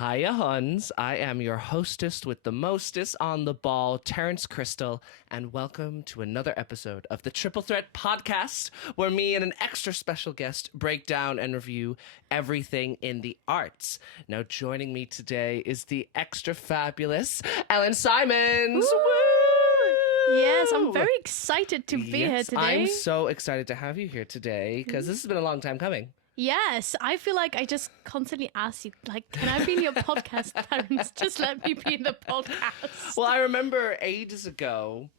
Hiya, Huns. I am your hostess with the mostest on the ball, Terence Crystal, and welcome to another episode of the Triple Threat Podcast, where me and an extra special guest break down and review everything in the arts. Now, joining me today is the extra fabulous Ellen Simons. Woo! Yes, I'm very excited to be here today. I'm so excited to have you here today because this has been a long time coming. Yes, I feel like I just constantly ask you, like, can I be in your podcast, Terence? Just let me be in the podcast. Well, I remember ages ago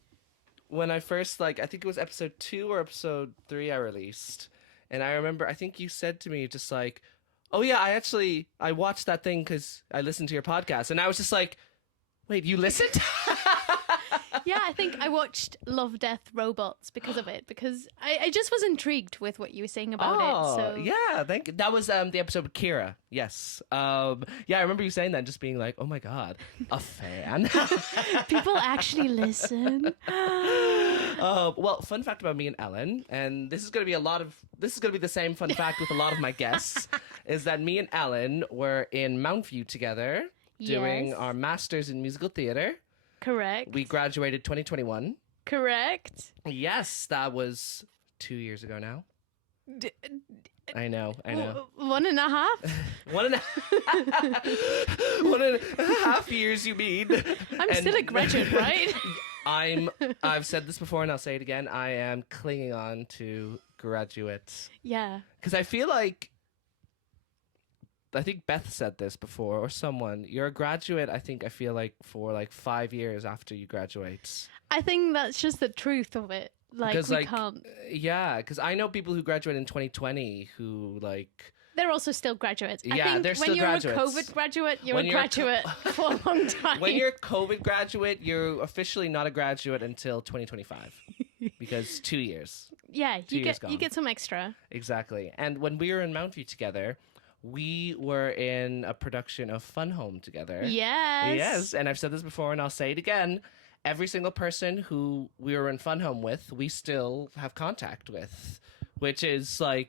when I first, I think it was episode 2 or episode 3 I released. And I remember, I think you said to me just like, oh yeah, I watched that thing because I listened to your podcast. And I was just like, wait, you listened? Yeah, I think I watched Love, Death, Robots because of it, because I just was intrigued with what you were saying about it. So Yeah, thank you. That was the episode with Kira. Yes. Yeah, I remember you saying that and just being like, oh my God, a fan. people actually listen. Well, fun fact about me and Ellen, and this is going to be the same fun fact with a lot of my guests, is that me and Ellen were in Mount View together doing Yes. our masters in musical theater. Correct. We graduated 2021. Correct. Yes, that was 2 years ago now. I know. 1.5? 1.5 years, you mean? I'm still a graduate, right? I've said this before and I'll say it again. I am clinging on to graduate. Yeah. Because I feel I think Beth said this before, or someone. You're a graduate, I feel like, for 5 years after you graduate. I think that's just the truth of it. We can't. Yeah, because I know people who graduated in 2020 who, They're also still graduates. Yeah, I think they're when still you're graduates. a COVID graduate, you're a graduate for a long time. When you're a COVID graduate, you're officially not a graduate until 2025. Because 2 years. Yeah, 2 years gone. you get some extra. Exactly. And when we were in Mount View together, we were in a production of Fun Home together. Yes. Yes, and I've said this before and I'll say it again. Every single person who we were in Fun Home with, we still have contact with, which is I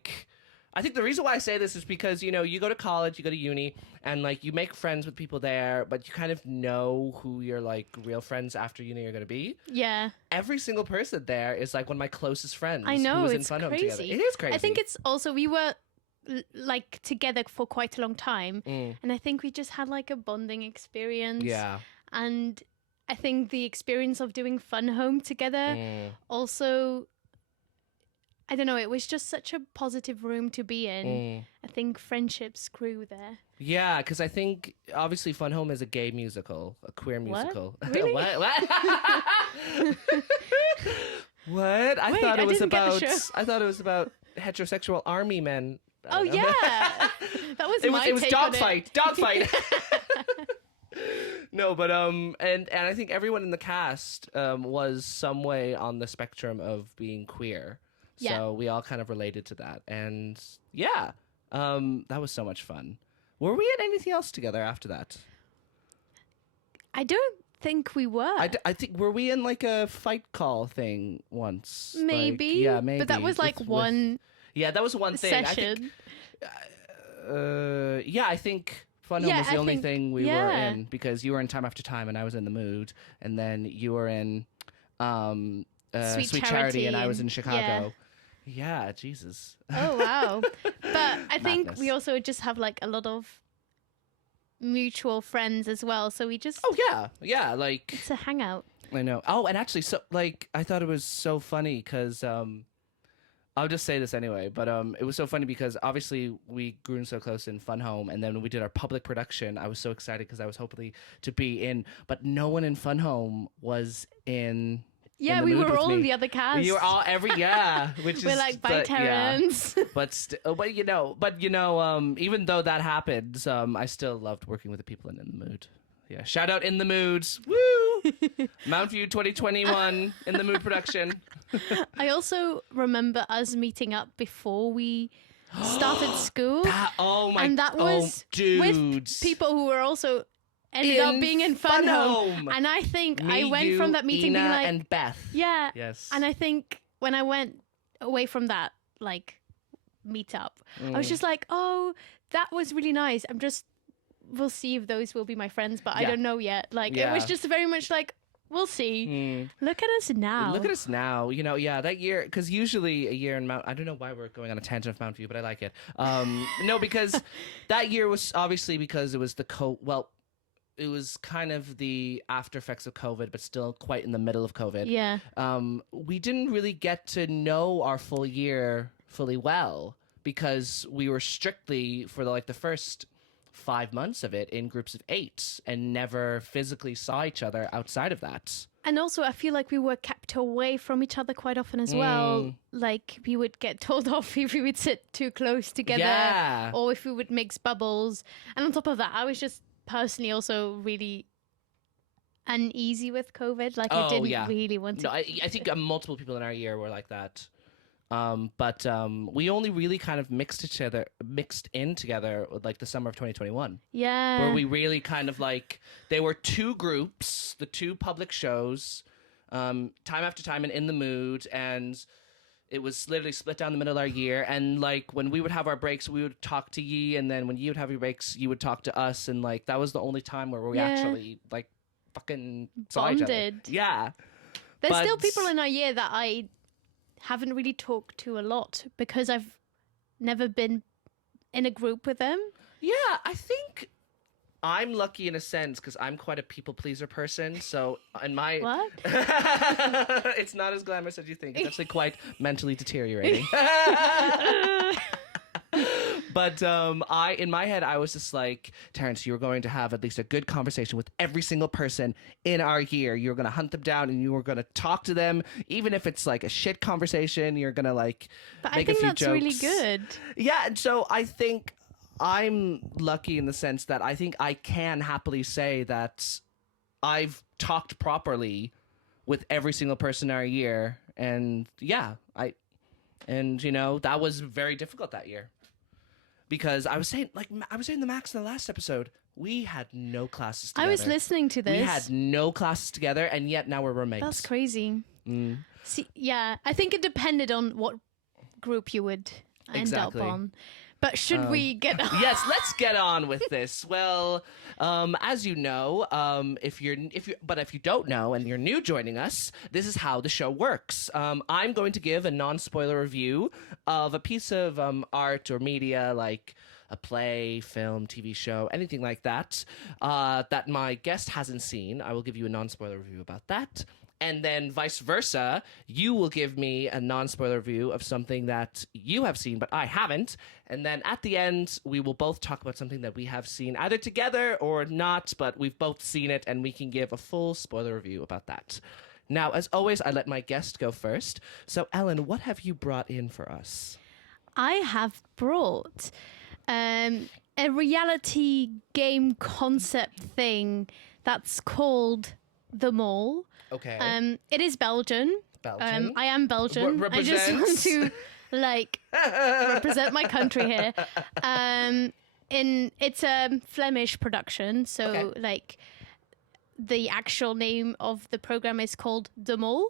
think the reason why I say this is because, you go to college, you go to uni, and you make friends with people there, but you kind of know who your real friends after uni are going to be. Yeah. Every single person there is one of my closest friends. I know, who was it's in Fun crazy. Home together. It is crazy. I think it's also, we were together for quite a long time, and I think we just had a bonding experience. Yeah. And I think the experience of doing Fun Home together also, I don't know, it was just such a positive room to be in. I think friendships grew there. Yeah, because I think obviously Fun Home is a gay musical, a queer musical. Really? What? What? I thought it was about heterosexual army men. Oh yeah, that was it my was take on dogfight. No, but and I think everyone in the cast was some way on the spectrum of being queer. Yeah. So we all kind of related to that. And yeah, that was so much fun. Were we in anything else together after that? I don't think we were. I think, were we in a fight call thing once? Maybe. Yeah, maybe. But that was one yeah, that was one thing. session. I think Fun Home was the only thing we were in, because you were in Time After Time and I was in The Mood, and then you were in Sweet Charity and I was in Chicago. Yeah, Jesus. Oh, wow. But I think Madness. we also just have a lot of mutual friends as well. So we just... Oh, yeah. It's a hangout. I know. Oh, and actually, so I thought it was so funny because I'll just say this anyway, but it was so funny because obviously we grew so close in Fun Home, and then when we did our public production, I was so excited because I was hoping to be in, but no one in Fun Home was in. Yeah, in we Mood were with all me. in the other cast. You were all which is we're bye, Terence. Yeah. But even though that happened, I still loved working with the people in The Mood. Yeah, shout out In The Moods. Woo! Mount View 2021 In The Mood production. I also remember us meeting up before we started school. And that was with people who were also ended up being in Fun Home. And I think I went from that meeting Ina, being and Beth. Yeah. Yes. And I think when I went away from that, meet up, I was just oh, that was really nice. I'm just we'll see if those will be my friends, but I don't know yet. Like, it was just very much like, we'll see. Look at us now. Look at us now. You know, that year, because usually a year in I don't know why we're going on a tangent of Mountain View, but I like it. No, because that year was obviously because it was it was kind of the after effects of COVID, but still quite in the middle of COVID. Yeah. We didn't really get to know our full year fully well because we were strictly for the first 5 months of it in groups of 8 and never physically saw each other outside of that. And also, I feel like we were kept away from each other quite often as well. Like, we would get told off if we would sit too close together or if we would mix bubbles. And on top of that, I was just personally also really uneasy with COVID. Like, I didn't really want to. No, I think multiple people in our year were like that. But we only really kind of mixed in together like the summer of 2021. Yeah. Where we really kind of there were 2 groups, the 2 public shows, time after time and In the Mood, and it was literally split down the middle of our year. And when we would have our breaks, we would talk to ye, and then when you would have your breaks, you would talk to us, and that was the only time where we actually fucking saw each other. Yeah. There's still people in our year that I haven't really talked to a lot because I've never been in a group with them. Yeah, I think I'm lucky in a sense because I'm quite a people pleaser person. So in my what? It's not as glamorous as you think. It's actually quite mentally deteriorating. But in my head, I was just like, Terence, you're going to have at least a good conversation with every single person in our year. You're going to hunt them down and you are going to talk to them. Even if it's a shit conversation, you're going to make a few jokes. I think that's really good. Yeah, and so I think I'm lucky in the sense that I think I can happily say that I've talked properly with every single person in our year. And that was very difficult that year. Because I was saying to Max in the last episode, we had no classes together. I was listening to this. We had no classes together, and yet now we're roommates. That's crazy. See, yeah, I think it depended on what group you would end up on. But should we get on? Yes, let's get on with this. Well, as you know, if you don't know and you're new joining us, this is how the show works. I'm going to give a non-spoiler review of a piece of art or media, like a play, film, TV show, anything like that, that my guest hasn't seen. I will give you a non-spoiler review about that. And then vice versa, you will give me a non-spoiler review of something that you have seen, but I haven't. And then at the end, we will both talk about something that we have seen either together or not, but we've both seen it, and we can give a full spoiler review about that. Now, as always, I let my guest go first. So, Ellen, what have you brought in for us? I have brought a reality game concept thing that's called The Mall. Okay. It is Belgian. Belgian. I am Belgian. I just want to represent my country here. It's a Flemish production, so the actual name of the program is called The Mall.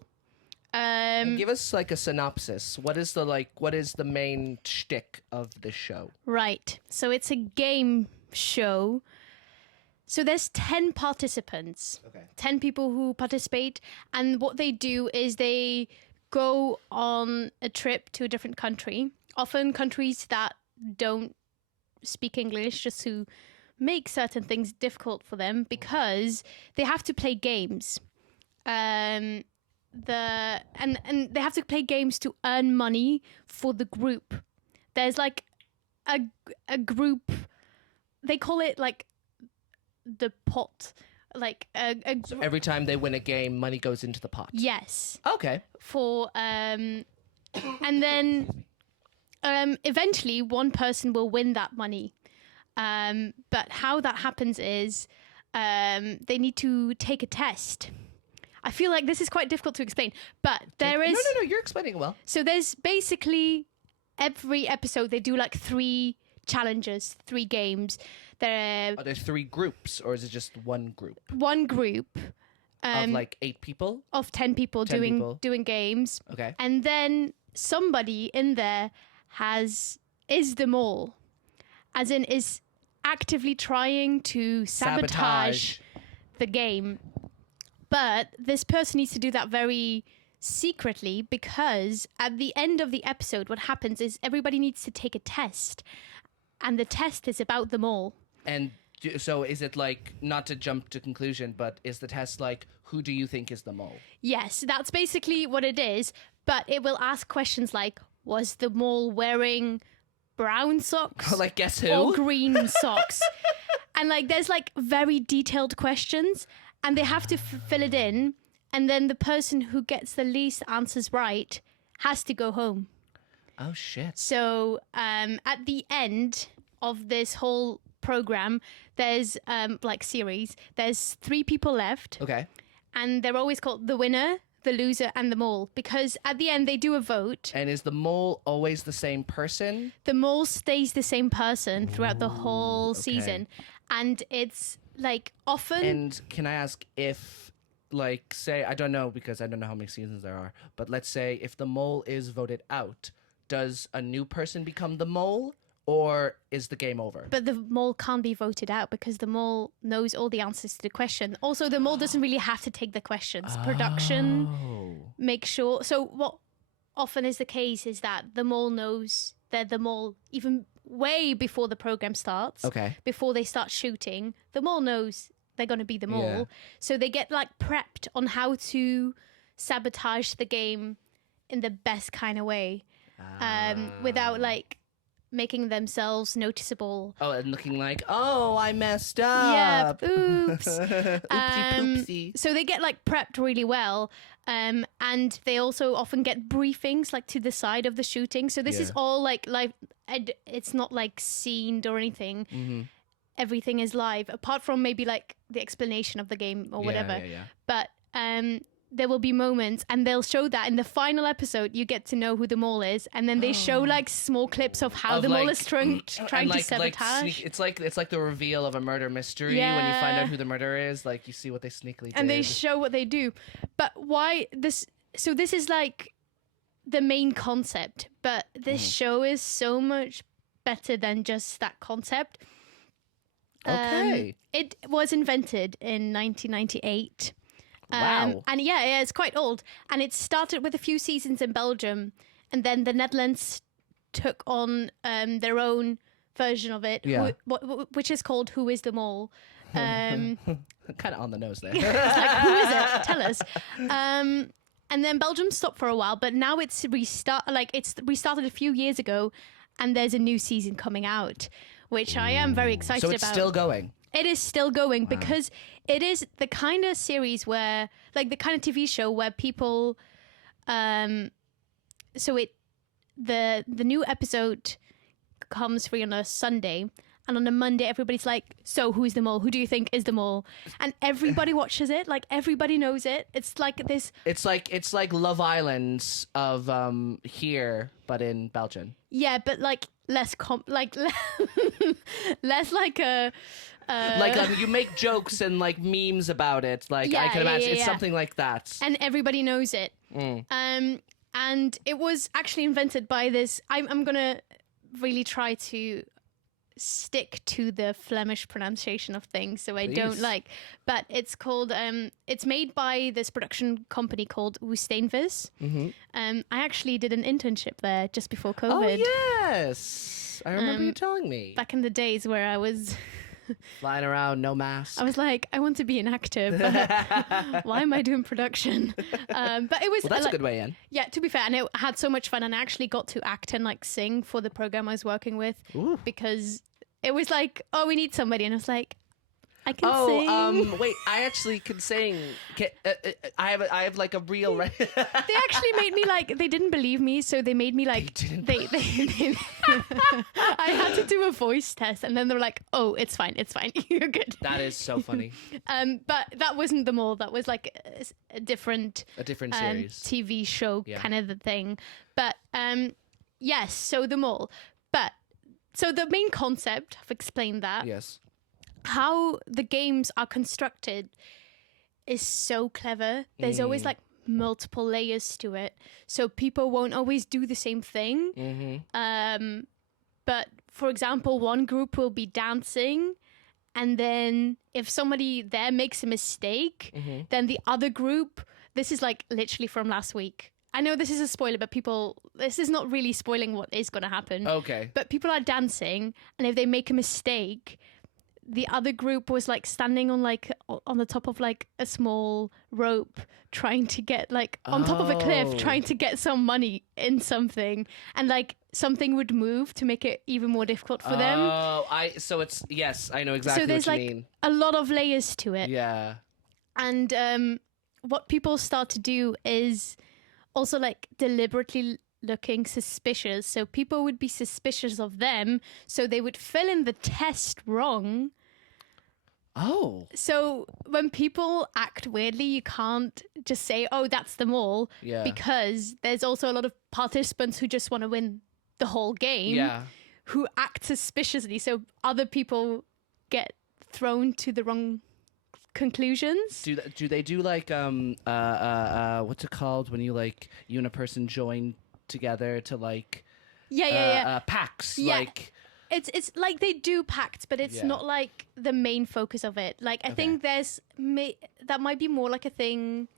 And give us a synopsis. What is the main shtick of the show? Right. So it's a game show. So there's 10 participants, 10 people who participate, and what they do is they go on a trip to a different country, often countries that don't speak English, just to make certain things difficult for them because they have to play games. And they have to play games to earn money for the group. There's a group, they call it the pot, so every time they win a game, money goes into the pot. Yes. Okay. And then eventually one person will win that money. But how that happens is they need to take a test. I feel like this is quite difficult to explain, but there is... No, you're explaining it well. So there's basically every episode they do 3 challenges, 3 games. Are there 3 groups, or is it just one group? One group. Of 8 people? Of 10 people doing games. Okay. And then somebody in there is them all. As in, is actively trying to sabotage the game. But this person needs to do that very secretly, because at the end of the episode, what happens is everybody needs to take a test. And the test is about the mole. And so is it like, not to jump to conclusion, but is the test like, who do you think is the mole? Yes, that's basically what it is. But it will ask questions like, was the mole wearing brown socks? Like, guess who? Or green socks? And like, there's like very detailed questions, and they have to fill it in. And then the person who gets the least answers right has to go home. Oh, shit. So at the end of this whole program, there's series, there's 3 people left. Okay. And they're always called the winner, the loser, and the mole, because at the end they do a vote. And is the mole always the same person? The mole stays the same person throughout the whole season. And it's like often... And can I ask if, like, say, I don't know, because I don't know how many seasons there are, but let's say if the mole is voted out, does a new person become the mole, or is the game over? But the mole can't be voted out because the mole knows all the answers to the question. Also, the mole doesn't really have to take the questions. Production makes sure. So what often is the case is that the mole knows they're the mole even way before the program starts. Okay. Before they start shooting, the mole knows they're going to be the mole. Yeah. So they get like prepped on how to sabotage the game in the best kind of way. Without like making themselves noticeable. Oh, and looking like, oh, I messed up. Yeah, oops. Oopsie poopsie. So they get like prepped really well. And they also often get briefings like to the side of the shooting. So this is all like live. It's not like scened or anything. Mm-hmm. Everything is live, apart from maybe like the explanation of the game or whatever. Yeah. But there will be moments, and they'll show that in the final episode you get to know who the mole is, and then they show like small clips of how the mole is trying to sabotage. It's like the reveal of a murder mystery when you find out who the murderer is. Like, you see what they sneakily did. And they show what they do. But why this? So this is like the main concept, but this show is so much better than just that concept. Okay. It was invented in 1998. Wow. And yeah, it's quite old. And it started with a few seasons in Belgium. And then the Netherlands took on their own version of it, which is called Who is the Mole? Kind of on the nose there. It's like, who is it? Tell us. And then Belgium stopped for a while, but now it's restarted a few years ago, and there's a new season coming out, which I am very excited about. So it's still going? It is still going because it is the kind of series where, like the kind of TV show where people, the new episode comes free on a Sunday, and on a Monday everybody's like, so who's the mole? Who do you think is the mole? And everybody watches it, like everybody knows it. It's like this. It's like Love Island of here, but in Belgium. Yeah, but like less less like a. You make jokes and like memes about it. Like I can imagine it's something like that. And everybody knows it. And it was actually invented by this. I'm gonna really try to stick to the Flemish pronunciation of things, so I don't like. But it's called. It's made by this production company called Woestijnvis. Mm-hmm. I actually did an internship there just before COVID. Oh yes, I remember you telling me back in the days where I was. Flying around, no mask. I was like, I want to be an actor, but why am I doing production? But it was. Well, that's a good way in. Yeah, to be fair, and I had so much fun, and I actually got to act and like sing for the program I was working with. Ooh. Because it was like, oh, we need somebody, and I was like, I can sing. Wait, I actually can sing. I have like a real. They actually made me like. They didn't believe me, so they made me like. They I had to do a voice test, and then they were like, "Oh, it's fine, you're good." That is so funny. But that wasn't the mole. That was like a different series, TV show kind of the thing. But yes, so the mole. But so the main concept, I've explained that. Yes. How the games are constructed is so clever. There's always like multiple layers to it, so people won't always do the same thing. Mm-hmm. But for example, one group will be dancing, and then if somebody there makes a mistake, then the other group, this is like literally from last week. I know this is a spoiler, but this is not really spoiling what is going to happen. Okay. But people are dancing, and if they make a mistake, the other group was like standing on the top of like a small rope, trying to get like on top of a cliff, trying to get some money in something, and like something would move to make it even more difficult for them. Oh, I know exactly so there's what you like mean. a lot of layers to it. Yeah. And what people start to do is also like deliberately looking suspicious. So people would be suspicious of them, so they would fill in the test wrong. Oh. So when people act weirdly, you can't just say, oh, that's them all. Yeah. Because there's also a lot of participants who just want to win the whole game. Yeah. Who act suspiciously. So other people get thrown to the wrong conclusions. Do they do like what's it called when you and a person join together to like packs? Yeah. Like it's like they do pacts, but it's not like the main focus of it. Like I think there's that might be more like a thing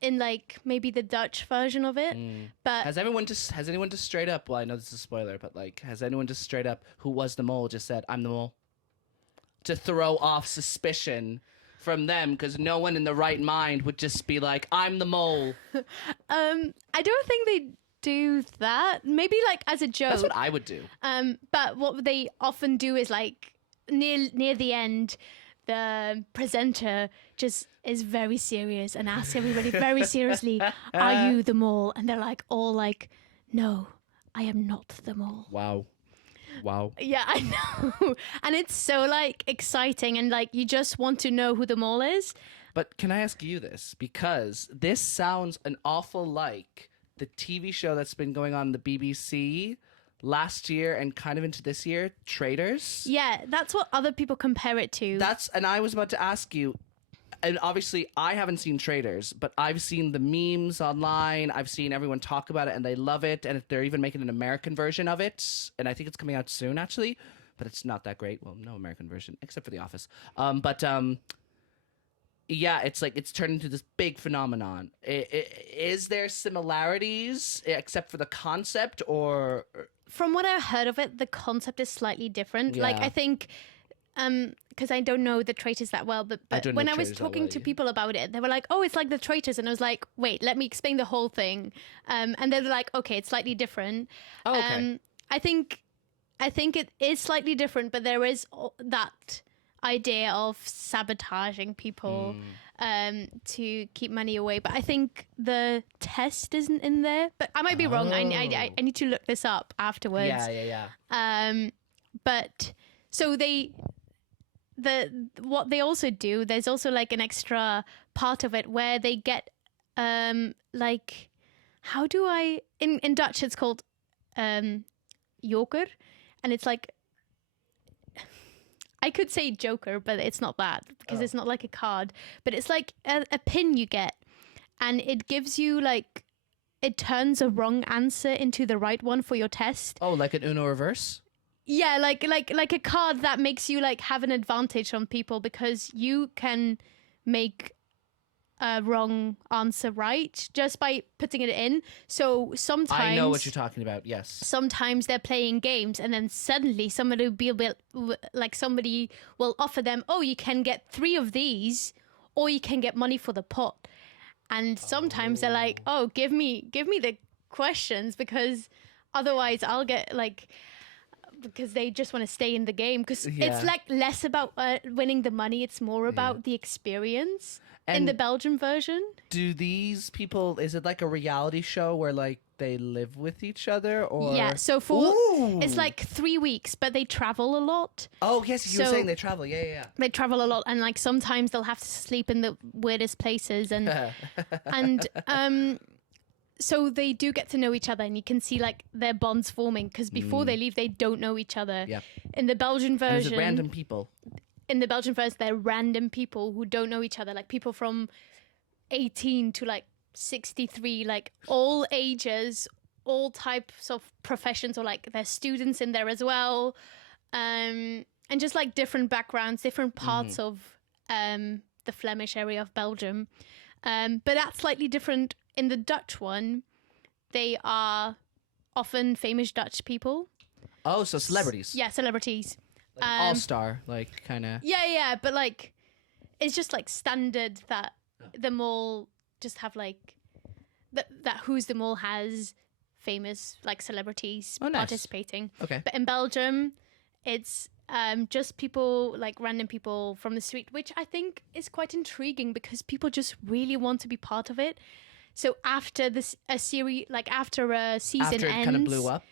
in like maybe the Dutch version of it. But has anyone just straight up, well, I know this is a spoiler, but like has anyone just straight up who was the mole just said I'm the mole to throw off suspicion from them, because no one in the right mind would just be like, I'm the mole? I don't think they do that. Maybe like as a joke. That's what I would do. But what they often do is like near the end, the presenter just is very serious and asks everybody very seriously, are you the mole? And they're like all like, no, I am not the mole. Wow. Yeah, I know. And it's so like exciting, and like you just want to know who the mole is. But can I ask you this? Because this sounds an awful like the TV show that's been going on the BBC last year and kind of into this year, Traitors. Yeah, that's what other people compare it to. And I was about to ask you, and obviously I haven't seen Traitors, but I've seen the memes online. I've seen everyone talk about it and they love it. And they're even making an American version of it. And I think it's coming out soon, actually. But it's not that great. Well, no American version, except for The Office. Yeah, it's like it's turned into this big phenomenon. Is there similarities except for the concept, or? From what I've heard of it, the concept is slightly different. Yeah. Like I think, because I don't know the Traitors that well, but when I was talking to people about it, they were like, "Oh, it's like the Traitors," and I was like, "Wait, let me explain the whole thing." And they were like, "Okay, it's slightly different." Oh, okay. I think it is slightly different, but there is that idea of sabotaging people to keep money away. But I think the test isn't in there. But I might be wrong. I need to look this up afterwards. Yeah. But so what they also do, there's also like an extra part of it where they get like, how do I in Dutch it's called joker, and it's like, I could say joker, but it's not that, because it's not like a card, but it's like a pin you get, and it gives you like, it turns a wrong answer into the right one for your test. Oh, like an Uno reverse? Yeah, like a card that makes you like have an advantage on people, because you can make a wrong answer right just by putting it in. So sometimes I know what you're talking about. Yes. Sometimes they're playing games, and then suddenly somebody will be a bit like, somebody will offer them, oh, you can get 3 of these, or you can get money for the pot. And sometimes they're like, oh, give me the questions, because otherwise I'll get like, because they just want to stay in the game, because it's like less about winning the money, it's more about the experience. And in the Belgian version, do these people, is it like a reality show where like they live with each other, or? Yeah, so it's like 3 weeks, but they travel a lot. Oh yes, you were saying they travel. Yeah. They travel a lot, and like sometimes they'll have to sleep in the weirdest places, and so they do get to know each other, and you can see like their bonds forming, because before they leave, they don't know each other. Yep. In the Belgian version, and is it random people? In the Belgian version, they're random people who don't know each other, like people from 18 to like 63, like all ages, all types of professions, or like there's students in there as well, and just like different backgrounds, different parts of the Flemish area of Belgium. But that's slightly different in the Dutch one. They are often famous Dutch people. Oh, so celebrities. Yeah, celebrities. Like all-star, like kind of. Yeah, but like it's just like standard that the mall just have like that who's the mall has famous like celebrities participating. Okay. But in Belgium, it's just people, like random people from the street, which I think is quite intriguing because people just really want to be part of it. So after a series, like after a season after it ends, kind of blew up.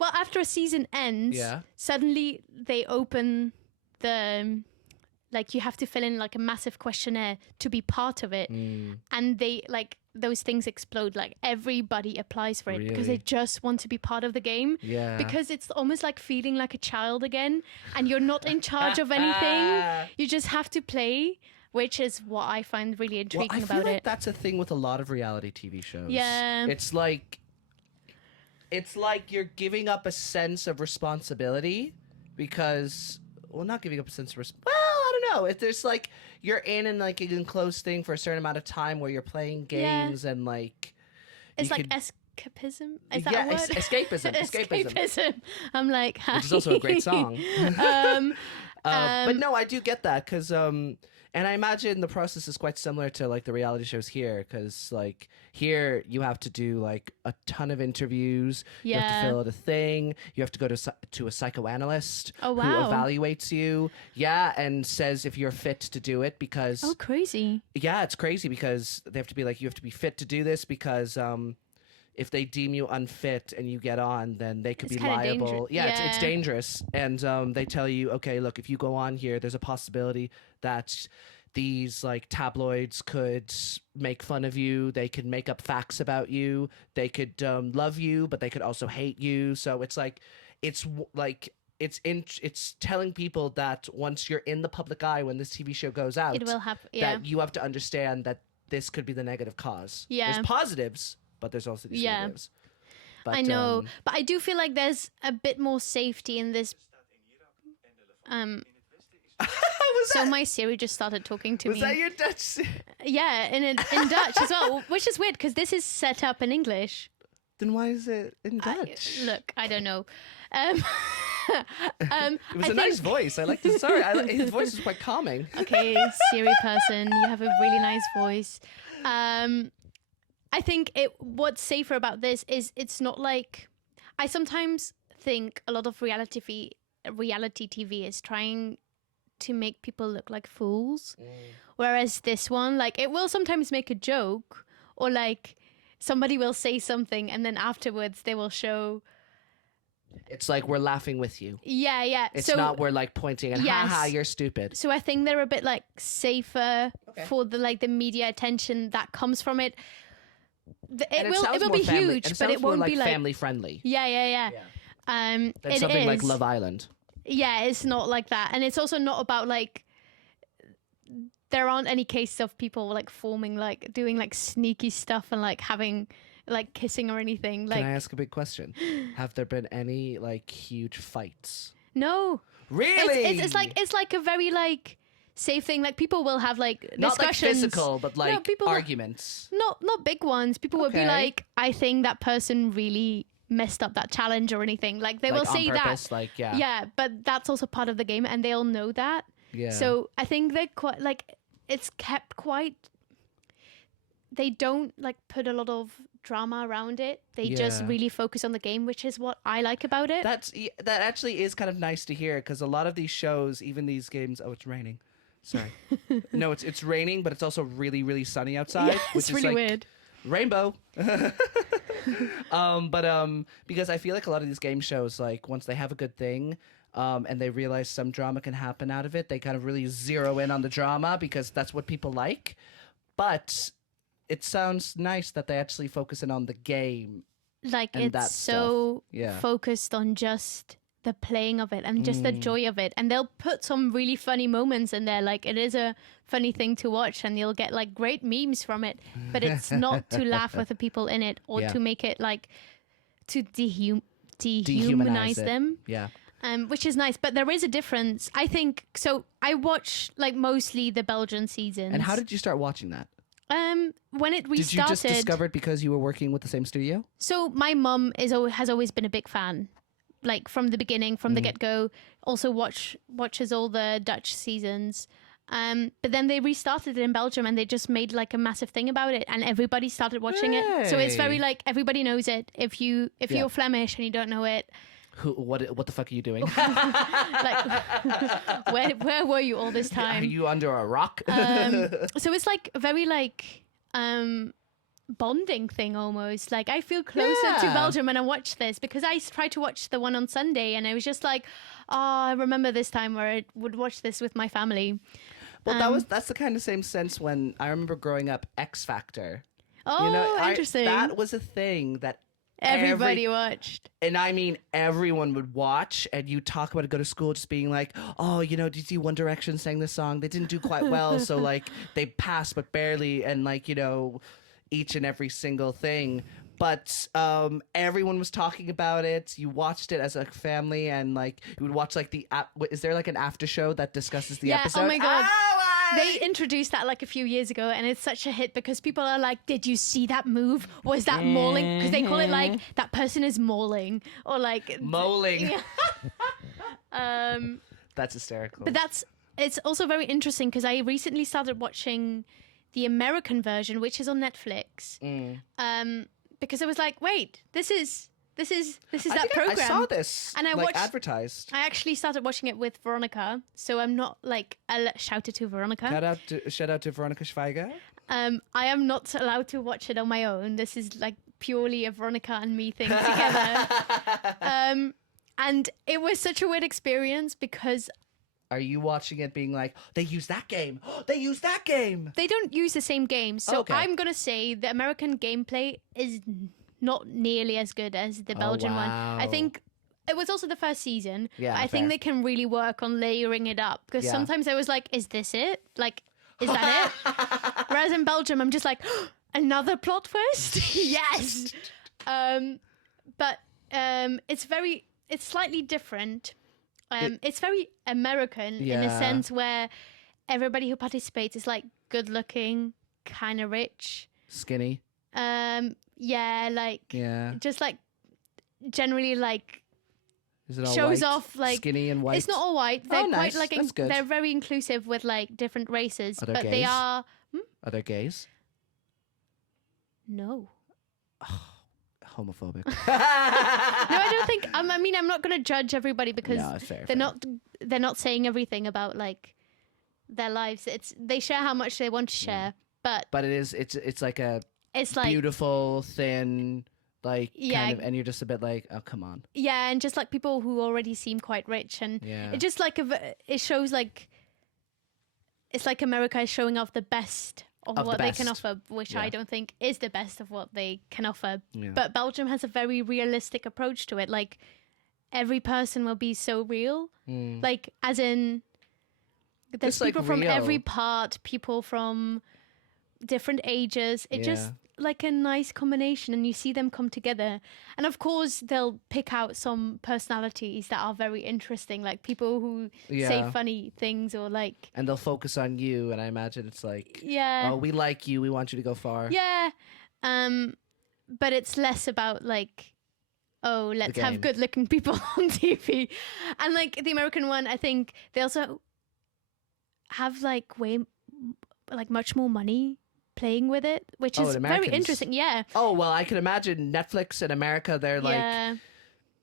Well, after a season ends, suddenly they open like you have to fill in like a massive questionnaire to be part of it. And they like those things explode. Like everybody applies for it because they just want to be part of the game. Yeah. Because it's almost like feeling like a child again, and you're not in charge of anything. You just have to play, which is what I find really intriguing about it. I feel like that's a thing with a lot of reality TV shows. Yeah. It's like you're giving up a sense of responsibility because, well, not giving up a sense of responsibility. Well, I don't know. If there's like, you're in like an enclosed thing for a certain amount of time where you're playing games and like. It's like escapism. Is that a word? Escapism. Escapism. I'm like, hi. Which is also a great song. But no, I do get that because, and I imagine the process is quite similar to like the reality shows here, because like here you have to do like a ton of interviews. You have to fill out a thing. You have to go to a psychoanalyst who evaluates you. Yeah, and says if you're fit to do it because. Oh, crazy. Yeah, it's crazy because they have to be like, you have to be fit to do this because if they deem you unfit and you get on, then they could be liable. Yeah, it's dangerous. And they tell you, okay, look, if you go on here, there's a possibility that these like tabloids could make fun of you. They could make up facts about you. They could love you, but they could also hate you. So it's like, it's telling people that once you're in the public eye, when this TV show goes out, it will happen. That you have to understand that this could be the negative cause. Yeah. There's positives, but there's also these negatives. But, I know, but I do feel like there's a bit more safety in this. So my Siri just started talking to me. Was that your Dutch? Yeah, in Dutch as well, which is weird because this is set up in English. Then why is it in Dutch? Look, I don't know. It was a nice voice. I like this. Sorry, his voice is quite calming. Okay, Siri person, you have a really nice voice. I think what's safer about this is it's not like, I sometimes think a lot of reality TV is trying to make people look like fools. Whereas this one, like, it will sometimes make a joke, or like somebody will say something and then afterwards they will show. It's like we're laughing with you. Yeah. It's not we're like pointing and haha, you're stupid. So I think they're a bit like safer for the media attention that comes from it. It will be huge, but it won't be like family friendly. Yeah. That's something like Love Island. Yeah, it's not like that, and it's also not about like. There aren't any cases of people like forming, like doing like sneaky stuff and like having like kissing or anything. Like, can I ask a big question? Have there been any like huge fights? No. Really? It's like a very like safe thing. Like people will have like discussions. Not like physical, but like arguments. Not big ones. People will be like, I think that person really messed up that challenge or anything. Like they will say purpose, that. Like yeah, but that's also part of the game, and they all know that. Yeah. So I think they're quite like, it's kept quite. They don't like put a lot of drama around it. They just really focus on the game, which is what I like about it. That actually is kind of nice to hear, because a lot of these shows, even these games. Oh, it's raining. Sorry. No, it's raining, but it's also really, really sunny outside. Yeah, which it's is really like weird. Rainbow. But because I feel like a lot of these game shows, like once they have a good thing, and they realize some drama can happen out of it, they kind of really zero in on the drama because that's what people like. But it sounds nice that they actually focus in on the game. Like it's so focused on just the playing of it and just the joy of it. And they'll put some really funny moments in there. Like it is a funny thing to watch, and you'll get like great memes from it. But it's not to laugh with the people in it or to make it like to dehumanize them. Yeah. Which is nice, but there is a difference. I think so. I watch like mostly the Belgian seasons. And how did you start watching that? When it restarted, did you just discover it because you were working with the same studio? So my mum has always been a big fan, like from the beginning, from the get go. Also watches all the Dutch seasons. But then they restarted it in Belgium, and they just made like a massive thing about it, and everybody started watching it. So it's very like everybody knows it. If you're Flemish and you don't know it. What the fuck are you doing? Like, where were you all this time? Are you under a rock? So it's like a very like bonding thing almost. Like I feel closer to Belgium when I watch this, because I tried to watch the one on Sunday, and I was just like, oh, I remember this time where I would watch this with my family. Well, that's the kind of same sense when I remember growing up. X Factor. Oh, interesting. That was a thing that everybody watched. And I mean, everyone would watch, and you talk about it, go to school just being like, oh, did you see One Direction sang this song? They didn't do quite well, so like they passed but barely, and like, each and every single thing. But everyone was talking about it. You watched it as a family, and like you would watch like is there like an after show that discusses the episode? Oh my God. They introduced that like a few years ago, and it's such a hit because people are like, did you see that move? Was that mauling? Because they call it like, that person is mauling, or like... Mauling. That's hysterical. But it's also very interesting because I recently started watching the American version, which is on Netflix. Because I was like, wait, this is that program. I saw this, and I like, watched, advertised. I actually started watching it with Veronica, so I'm not like shouted to Veronica. Shout out to Veronica Schweiger. I am not allowed to watch it on my own. This is like purely a Veronica and me thing together. And it was such a weird experience because. Are you watching it being like, they use that game? They use that game. They don't use the same game. So okay. I'm going to say the American gameplay is not nearly as good as the Belgian one. I think it was also the first season. Yeah, I think they can really work on layering it up, because sometimes I was like, is this it? Like, is that it? Whereas in Belgium, I'm just like, another plot twist? Yes. But it's slightly different. It's very American in a sense where everybody who participates is like good looking, kind of rich. Skinny. Just like generally like is it all shows white? Off like skinny and white. It's not all white. They're nice. Quite like That's good. They're very inclusive with like different races, but gays? They are. Are there gays? No. Homophobic. No, I don't think. I mean, I'm not going to judge everybody because they're not saying everything about like their lives. They share how much they want to share, but it's like a beautiful, thin, like kind of, and you're just a bit like, oh, come on. Yeah, and just like people who already seem quite rich, and it just like it shows like it's like America is showing off the best of what they can offer, which I don't think is the best of what they can offer. Yeah. But Belgium has a very realistic approach to it. Like, every person will be so real. Like, as in, there's people like from every part, people from different ages. It just, like, a nice combination, and you see them come together. And, of course, they'll pick out some personalities that are very interesting, like people who say funny things or, like... And they'll focus on you, and I imagine it's like, oh, we like you, we want you to go far. Yeah. But it's less about, like, oh, let's have good-looking people on TV. And, like, the American one, I think they also have, like, much more money playing with it, which is very interesting. Yeah. Oh, well, I can imagine Netflix in America, they're like,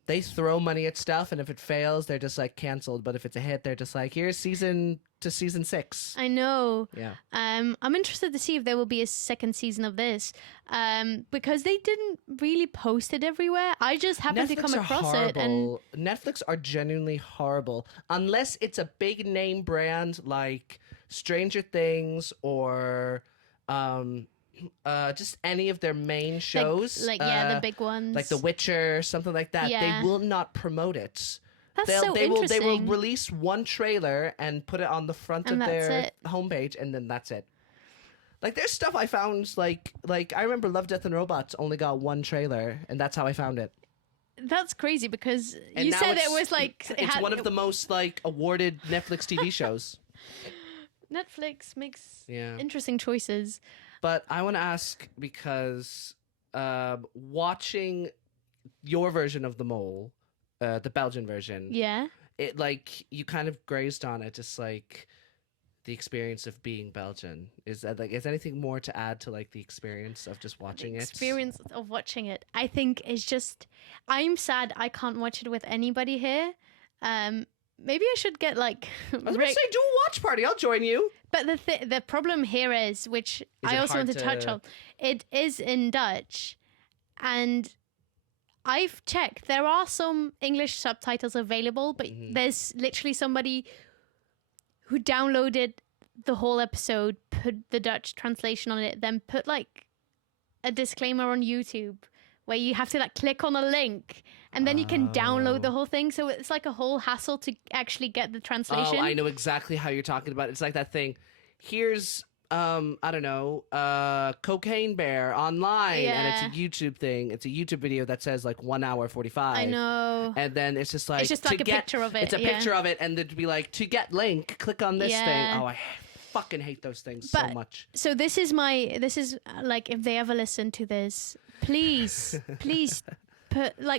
they throw money at stuff, and if it fails, they're just like canceled. But if it's a hit, they're just like, here's season 6. I know. Yeah. I'm interested to see if there will be a second season of this, because they didn't really post it everywhere. I just happened to come across it, and Netflix are genuinely horrible unless it's a big name brand like Stranger Things or just any of their main shows, like the big ones, like The Witcher, something like that. They will not promote it. Interesting. They will release one trailer and put it on the front of their homepage, and then that's it. Like, there's stuff I found, like I remember Love, Death and Robots only got one trailer, and that's how I found it. That's crazy because And you now said it was like... It's one of the most like awarded Netflix TV shows. Netflix makes interesting choices. But I want to ask because watching your version of The Mole, the Belgian version, it like you kind of grazed on it, just like the experience of being Belgian. Is anything more to add to like the experience of just watching it? Experience of watching it, I think, is just I'm sad I can't watch it with anybody here. Maybe I should get like. I was going to say, do a watch party. I'll join you. But the problem here is, which I also want to touch on, it is in Dutch, and I've checked. There are some English subtitles available, but there's literally somebody who downloaded the whole episode, put the Dutch translation on it, then put like a disclaimer on YouTube where you have to like click on a link and then you can download the whole thing. So it's like a whole hassle to actually get the translation. Oh, I know exactly how you're talking about. It's like that thing. Here's, I don't know, Cocaine Bear online. And it's a YouTube thing. It's a YouTube video that says like 1 hour 45. I know. And then it's just like... It's just like a picture of it. It's a picture of it. And it'd be like, to get link, click on this thing. Oh, I fucking hate those things so much. So this is like, if they ever listen to this, please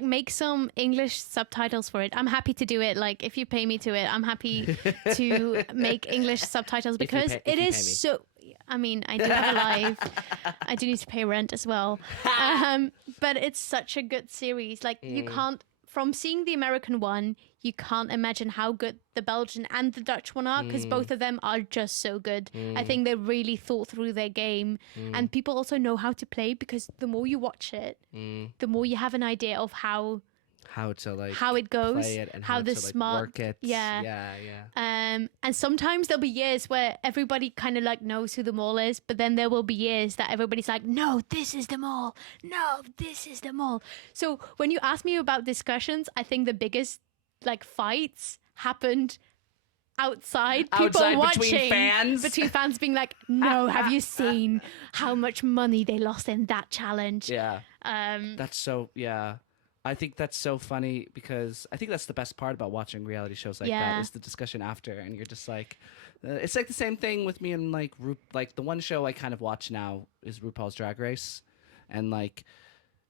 make some English subtitles for it. I'm happy to do it. Like, if you pay me to it, I'm happy to make English subtitles because it is so... I mean, I do have a life. I do need to pay rent as well. But it's such a good series. Like, you can't... From seeing the American one, you can't imagine how good the Belgian and the Dutch one are because both of them are just so good. I think they really thought through their game. And people also know how to play because the more you watch it, the more you have an idea of how it goes, play it and how the to smart work it. And sometimes there'll be years where everybody kind of like knows who the mole is, but then there will be years that everybody's like, no, this is the mole. No, this is the mole. So when you ask me about discussions, I think the biggest like fights happened outside watching, between fans being like, no, have you seen how much money they lost in that challenge? That's so I think that's so funny because I think that's the best part about watching reality shows like that is the discussion after, and you're just like, it's like the same thing with me and like like the one show I kind of watch now is RuPaul's Drag Race, and like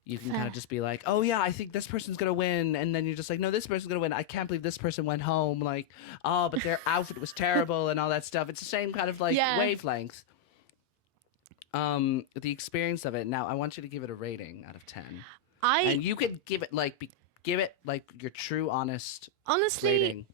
you can kind of just be like, oh yeah, I think this person's gonna win, and then you're just like, no, this person's gonna win. I can't believe this person went home. Like, oh, but their outfit was terrible and all that stuff. It's the same kind of like wavelength. The experience of it. Now I want you to give it a rating out of 10. And you could give it like your true honestly rating.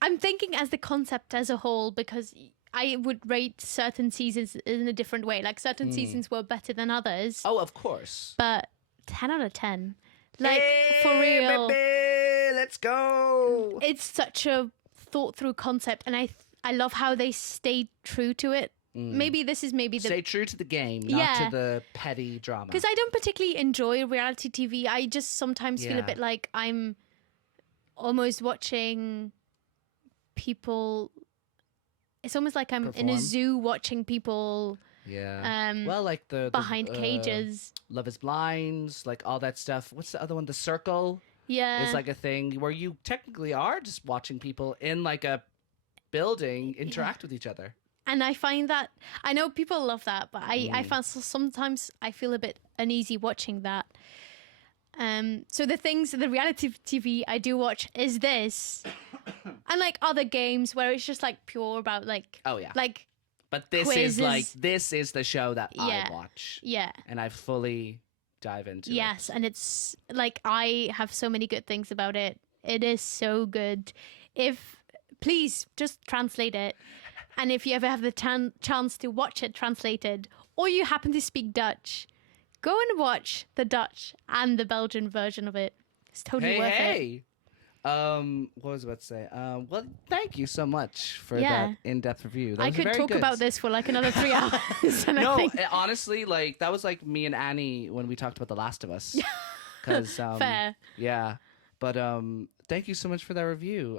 I'm thinking as the concept as a whole because I would rate certain seasons in a different way. Like certain seasons were better than others. Oh, of course. But 10 out of 10. Like, for real. Baby, let's go. It's such a thought through concept, and I love how they stayed true to it. Maybe this is stay true to the game, not to the petty drama. Because I don't particularly enjoy reality TV. I just sometimes feel a bit like I'm almost watching people. It's almost like I'm in a zoo watching people. Well, like the behind cages. Love is Blind, like all that stuff. What's the other one? The Circle. It's like a thing where you technically are just watching people in like a building interact with each other. And I find that, I know people love that, but I find sometimes I feel a bit uneasy watching that. So the reality TV I do watch is this. And like other games where it's just like pure about like... Oh, yeah. Like But this quizzes. this is the show that I watch. Yeah. And I fully dive into it. Yes, and it's like I have so many good things about it. It is so good. Please just translate it. And if you ever have the chance to watch it translated, or you happen to speak Dutch, go and watch the Dutch and the Belgian version of it. It's totally worth it. What was I about to say? Well, thank you so much for that in-depth review. That I was could very talk good. about this for like another 3 hours. And no, honestly, like that was like me and Annie when we talked about The Last of Us. Because fair. Yeah, but thank you so much for that review.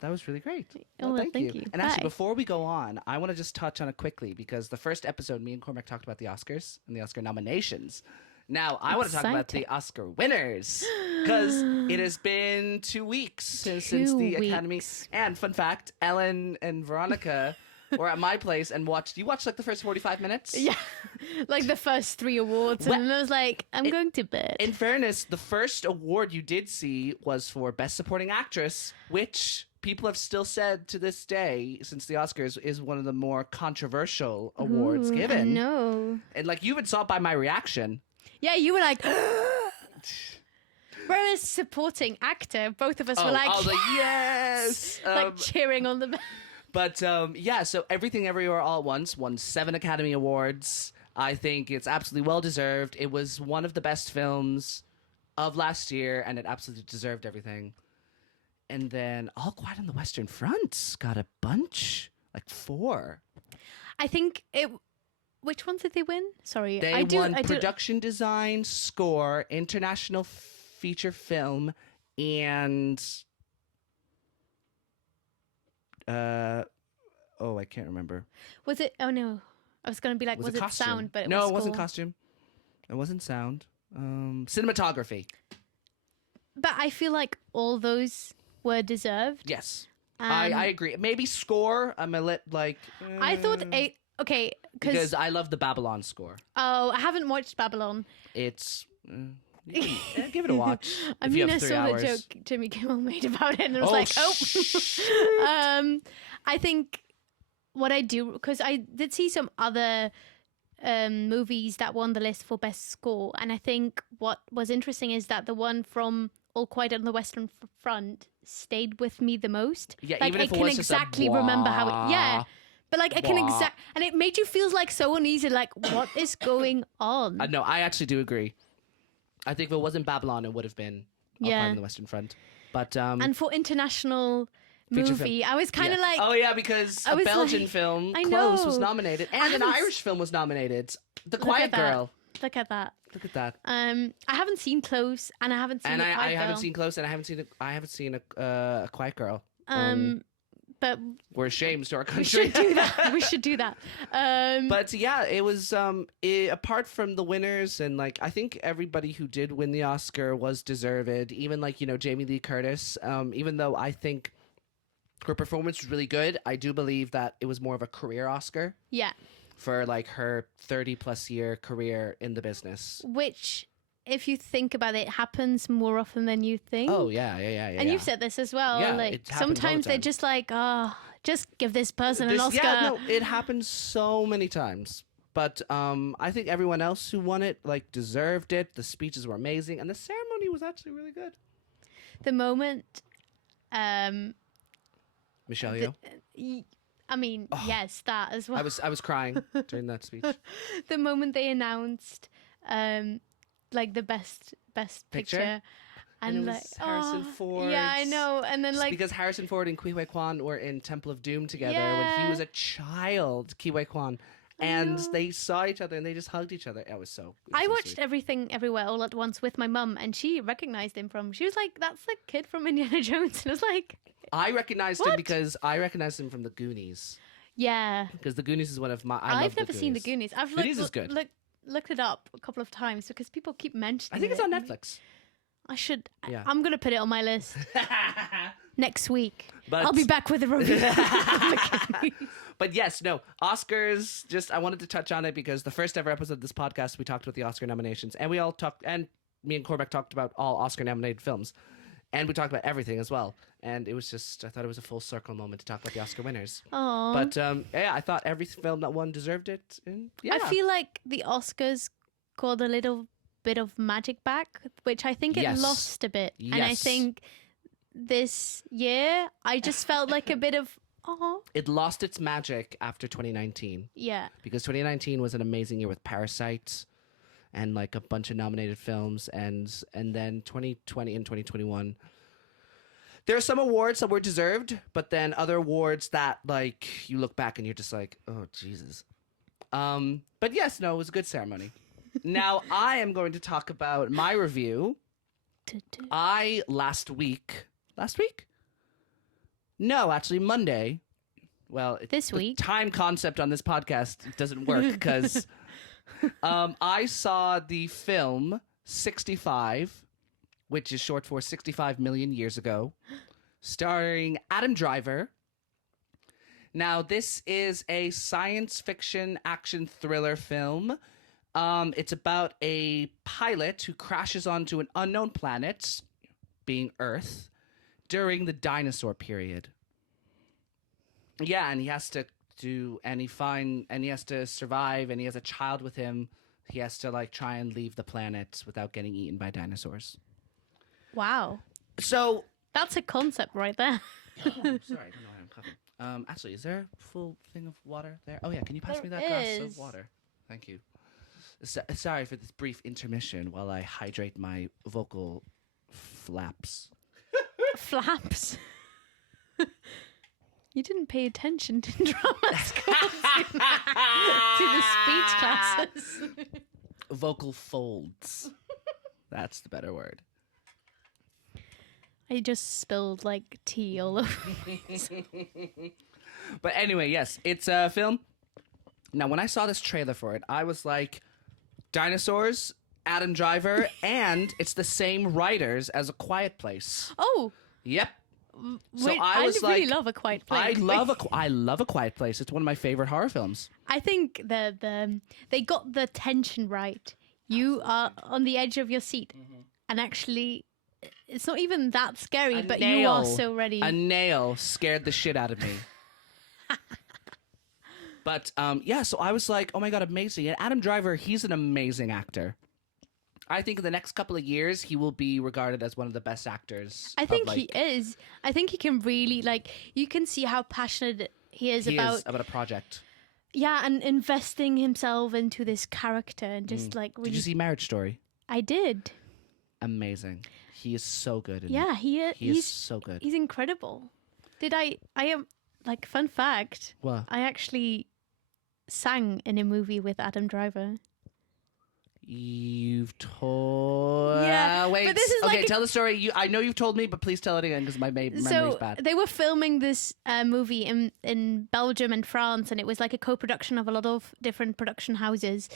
That was really great. Well, thank you. And actually, before we go on, I want to just touch on it quickly because the first episode, me and Cormac talked about the Oscars and the Oscar nominations. Now, I want to talk about the Oscar winners because it has been 2 weeks since the Academy. And fun fact, Ellen and Veronica were at my place and you watched like the first 45 minutes? Yeah, like the first 3 awards. And I was like, I'm going to bed. In fairness, the first award you did see was for Best Supporting Actress, which people have still said to this day, since the Oscars, is one of the more controversial awards given. No. And like you even saw it by my reaction. Yeah, you were like... Whereas supporting actor, both of us were like, yes! Like cheering on the... But yeah, so Everything Everywhere All at Once won 7 Academy Awards. I think it's absolutely well-deserved. It was one of the best films of last year, and it absolutely deserved everything. And then All Quiet on the Western Front got a bunch, like 4. I think it... Which ones did they win? Sorry. They won production design, score, international feature film, and... I can't remember. Was it... Oh, no. I was going to be like, was it sound? But it wasn't costume. It wasn't sound. Cinematography. But I feel like all those were deserved. Yes. I agree. Maybe score, I'm a little like... I thought... Okay, because I love the Babylon score. Oh, I haven't watched Babylon. It's... give it a watch. I mean, I saw the joke Jimmy Kimmel made about it, and I was like, I think what I do, because I did see some other movies that won the list for best score, and I think what was interesting is that the one from All Quiet on the Western Front stayed with me the most. Yeah, like, even if I it can was exactly just a remember how it. Yeah. But like I can and it made you feel like so uneasy, like what is going on? No, I actually do agree. I think if it wasn't Babylon, it would have been All Quiet on the Western Front. But and for international movie, I was kind of like, oh yeah, because a Belgian film, Close, was nominated, and an Irish film was nominated, The Quiet Girl. Look at that. Look at that. I haven't seen Close, and I haven't seen. I haven't seen Close, and I haven't seen a Quiet Girl. But we're ashamed to our country. We should do that. But yeah, it was apart from the winners, and like I think everybody who did win the Oscar was deserved. Even like Jamie Lee Curtis. Even though I think her performance was really good, I do believe that it was more of a career Oscar. Yeah. For like her 30+ year career in the business. Which, if you think about it, happens more often than you think. Oh, yeah. And you've said this as well. Yeah, like sometimes they're just like, just give this person an Oscar. Yeah, no, it happens so many times. But I think everyone else who won it like deserved it. The speeches were amazing, and the ceremony was actually really good. The moment, Michelle Yeoh. I mean, yes, that as well. I was crying during that speech. The moment they announced, like the best picture. And it was like Harrison Ford. Yeah, I know. And then like because Harrison Ford and Ke Huy Quan were in Temple of Doom together when he was a child, Ke Huy Quan. And they saw each other and they just hugged each other. It was so I watched sweet. Everything Everywhere All at Once with my mum, and she recognized him she was like, that's the kid from Indiana Jones. And I was like, I recognized him because I recognized him from The Goonies. Yeah. Because The Goonies is one of my I've never seen The Goonies. I've Goonies is good. Looked it up a couple of times because people keep mentioning it. I think it's on Netflix. I should. Yeah. I'm going to put it on my list next week. But I'll be back with a review. But yes, no, Oscars, I wanted to touch on it because the first ever episode of this podcast, we talked about the Oscar nominations, and we all talked, and me and Cormac talked about all Oscar nominated films, and we talked about everything as well. And it was I thought it was a full circle moment to talk about the Oscar winners. Aww. But yeah, I thought every film that won deserved it. And yeah. I feel like the Oscars called a little bit of magic back, which I think it lost a bit. Yes. And I think this year, I just felt like a bit of, it lost its magic after 2019. Yeah. Because 2019 was an amazing year with Parasite and like a bunch of nominated films, and then 2020 and 2021. There are some awards that were deserved, but then other awards that like you look back and you're just like, oh Jesus. But yes, no, it was a good ceremony. Now I am going to talk about my review. Last week? No, actually Monday. Well, this week. The time concept on this podcast doesn't work because I saw the film 65, which is short for 65 million years ago, starring Adam Driver. Now, this is a science fiction action thriller film. It's about a pilot who crashes onto an unknown planet, being Earth, during the dinosaur period. Yeah, and he has to he has to survive, and he has a child with him. He has to like try and leave the planet without getting eaten by dinosaurs. Wow. So that's a concept right there. Oh, sorry, I don't know why I'm coughing. Actually, is there a full thing of water there? Oh yeah, can you pass me that glass of water? Thank you. Sorry for this brief intermission while I hydrate my vocal flaps. Flaps? You didn't pay attention to drama school to the speech classes. Vocal folds. That's the better word. I just spilled like tea all over. But anyway, yes, it's a film. Now, when I saw this trailer for it, I was like, dinosaurs, Adam Driver, and it's the same writers as A Quiet Place. Oh. Yep. So wait, I was really love A Quiet Place. I love A Quiet Place. It's one of my favorite horror films. I think they got the tension right. You are on the edge of your seat, and actually, it's not even that scary, but you are so ready. A nail scared the shit out of me. But yeah, so I was like, oh my God, amazing. And Adam Driver, he's an amazing actor. I think in the next couple of years, he will be regarded as one of the best actors. I think he is. I think he can really, like, you can see how passionate he is about a project. Yeah, and investing himself into this character and just like really... Did you see Marriage Story? I did. Amazing. He is so good. He's so good. He's incredible. I am, like, fun fact. What? I actually sang in a movie with Adam Driver. You've told... Yeah, wait. But this is okay, tell the story. I know you've told me, but please tell it again because my memory's bad. They were filming this movie in Belgium and France, and it was like a co-production of a lot of different production houses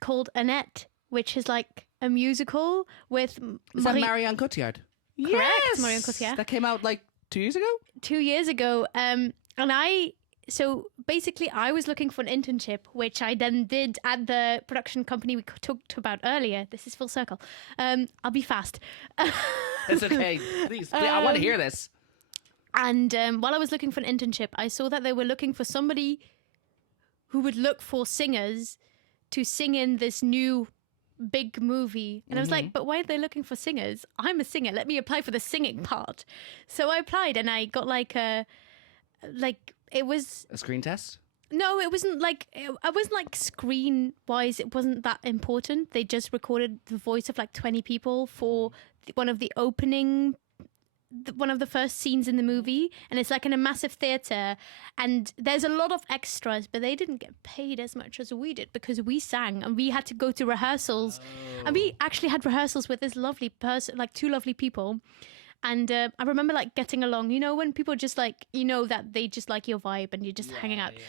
called Annette, which is like a musical with... Is that Marianne Cotillard? Correct, Marianne Cotillard. That came out like 2 years ago? 2 years ago. So basically, I was looking for an internship, which I then did at the production company we talked about earlier. This is full circle. I'll be fast. It's okay. Please, I want to hear this. And while I was looking for an internship, I saw that they were looking for somebody who would look for singers to sing in this new big movie. And I was like, but why are they looking for singers? I'm a singer. Let me apply for the singing part. So I applied and I got it was a screen test. No, it wasn't like I wasn't like screen wise. It wasn't that important. They just recorded the voice of like 20 people for one of the first scenes in the movie, and it's like in a massive theater, and there's a lot of extras, but they didn't get paid as much as we did because we sang and we had to go to rehearsals, and we actually had rehearsals with this lovely person, like two lovely people. And I remember like getting along, when people just like, that they just like your vibe and you're just hanging out. Yeah.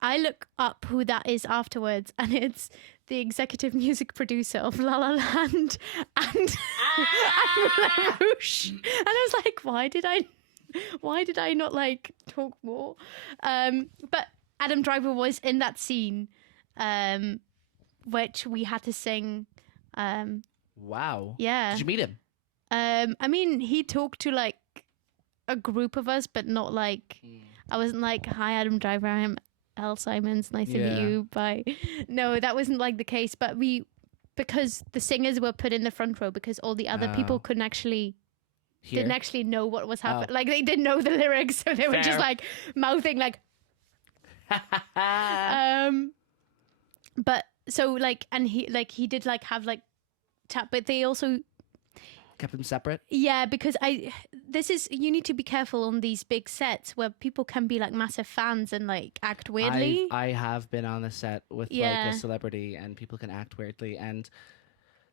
I look up who that is afterwards, and it's the executive music producer of La La Land and Moulin Rouge. And I was like, why did I not like talk more? But Adam Driver was in that scene, which we had to sing. Wow. Yeah. Did you meet him? I mean, he talked to like a group of us, but not like I wasn't like, "Hi, Adam Driver, I'm Elle Simons. Nice to meet you." Bye. No, that wasn't like the case. But because the singers were put in the front row because all the other people didn't actually know what was happening. Like they didn't know the lyrics, so they were just like mouthing like. But so like, and he did like have like tap, but they also kept them separate. Yeah, because you need to be careful on these big sets where people can be like massive fans and like act weirdly. I have been on a set with like a celebrity and people can act weirdly, and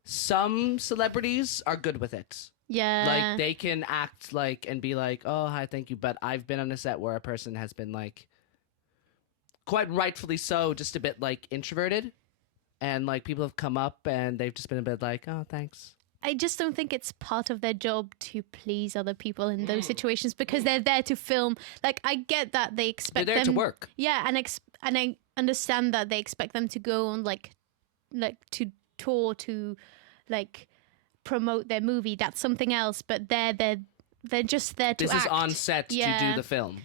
some celebrities are good with it. Yeah, like they can act like and be like, "Oh, hi, thank you," but I've been on a set where a person has been like, quite rightfully so, just a bit like introverted. And like people have come up and they've just been a bit like, oh, thanks. I just don't think it's part of their job to please other people in those situations because they're there to film. Like, I get that they expect they're there them to work. Yeah, and I understand that they expect them to go on like to tour to like promote their movie. That's something else, but they're just there to act. This is on set to do the film.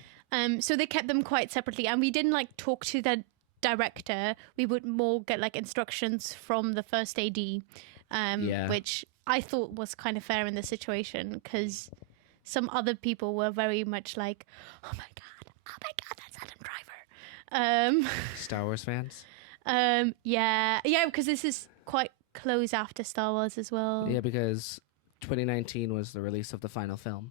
So they kept them quite separately, and we didn't like talk to the director. We would more get like instructions from the first AD, which I thought was kind of fair in the situation because some other people were very much like, oh my god, that's Adam Driver. Star Wars fans? Yeah, because this is quite close after Star Wars as well. Yeah, because 2019 was the release of the final film.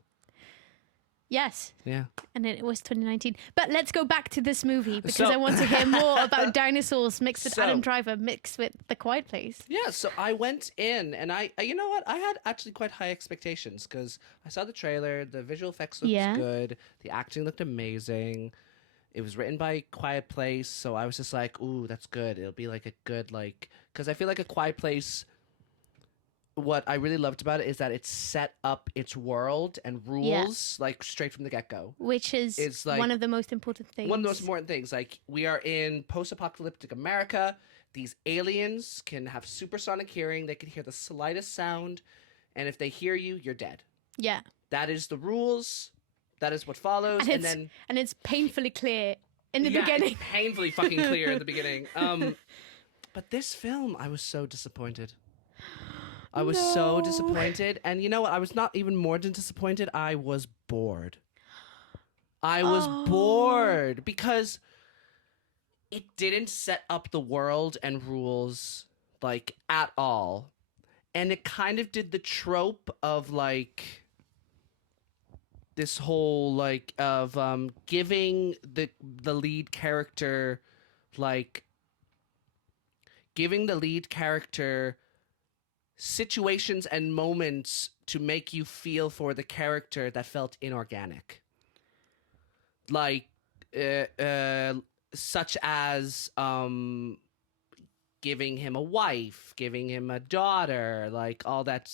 Yes. Yeah. And it was 2019. But let's go back to this movie because I want to hear more about dinosaurs mixed with Adam Driver mixed with The Quiet Place. Yeah, so I went in and I you know what? I had actually quite high expectations because I saw the trailer, the visual effects looked good, the acting looked amazing. It was written by Quiet Place, so I was just like, ooh, that's good. It'll be like a good because I feel like A Quiet Place, what I really loved about it is that it set up its world and rules like straight from the get-go. Which is like, one of the most important things. One of the most important things. Like, we are in post-apocalyptic America. These aliens can have supersonic hearing. They can hear the slightest sound. And if they hear you, you're dead. Yeah. That is the rules. That is what follows. And it's painfully clear in the beginning. It's painfully fucking clear in the beginning. But this film, I was so disappointed. I was so disappointed. And you know what? I was not even more than disappointed. I was bored. I was bored because it didn't set up the world and rules like at all. And it kind of did the trope of like this whole like of giving the lead character situations and moments to make you feel for the character that felt inorganic. Like, such as giving him a wife, giving him a daughter, like all that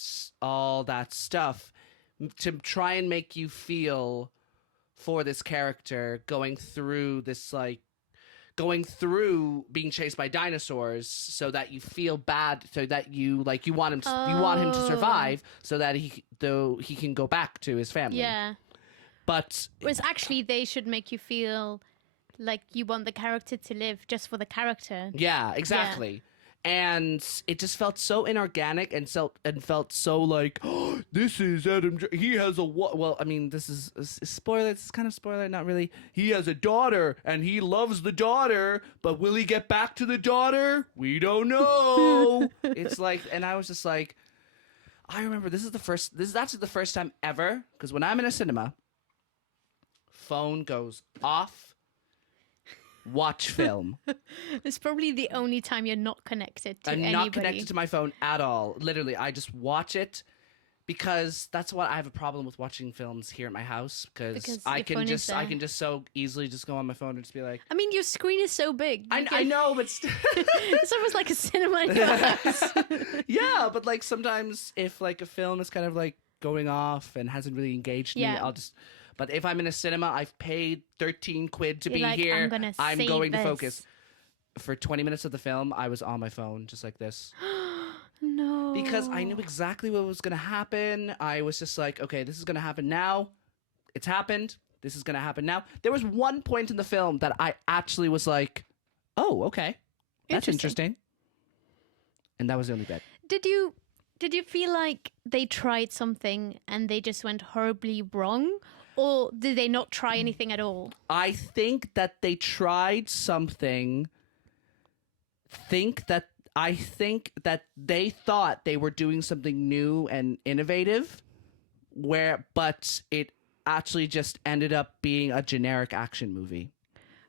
stuff to try and make you feel for this character going through being chased by dinosaurs, so that you feel bad, so that you want him to survive, so that he can go back to his family. Yeah. But whereas actually they should make you feel like you want the character to live just for the character. Yeah, exactly. Yeah. And it just felt so inorganic and felt so like, oh, this is Adam. He has a well, I mean, this is a spoiler. It's kind of spoiler, not really. He has a daughter, and he loves the daughter. But will he get back to the daughter? We don't know. It's like, and I was just like, I remember this is actually the first time ever, because when I'm in a cinema, phone goes off. Watch film. It's probably the only time you're not connected to anybody. I'm not connected to my phone at all. Literally, I just watch it because that's what I have a problem with watching films here at my house, because I can just so easily just go on my phone and just be like. I mean, your screen is so big. I know, but it's almost like a cinema in your house. Yeah, but like sometimes if like a film is kind of like going off and hasn't really engaged me, I'll just. But if I'm in a cinema, I've paid 13 quid to be here. I'm going to focus. For 20 minutes of the film, I was on my phone just like this. No. Because I knew exactly what was going to happen. I was just like, okay, this is going to happen now. It's happened. This is going to happen now. There was one point in the film that I actually was like, oh, okay. That's interesting. And that was the only bit. Did you feel like they tried something and they just went horribly wrong? Or did they not try anything at all? I think that they tried something. I think that they thought they were doing something new and innovative, but it actually just ended up being a generic action movie.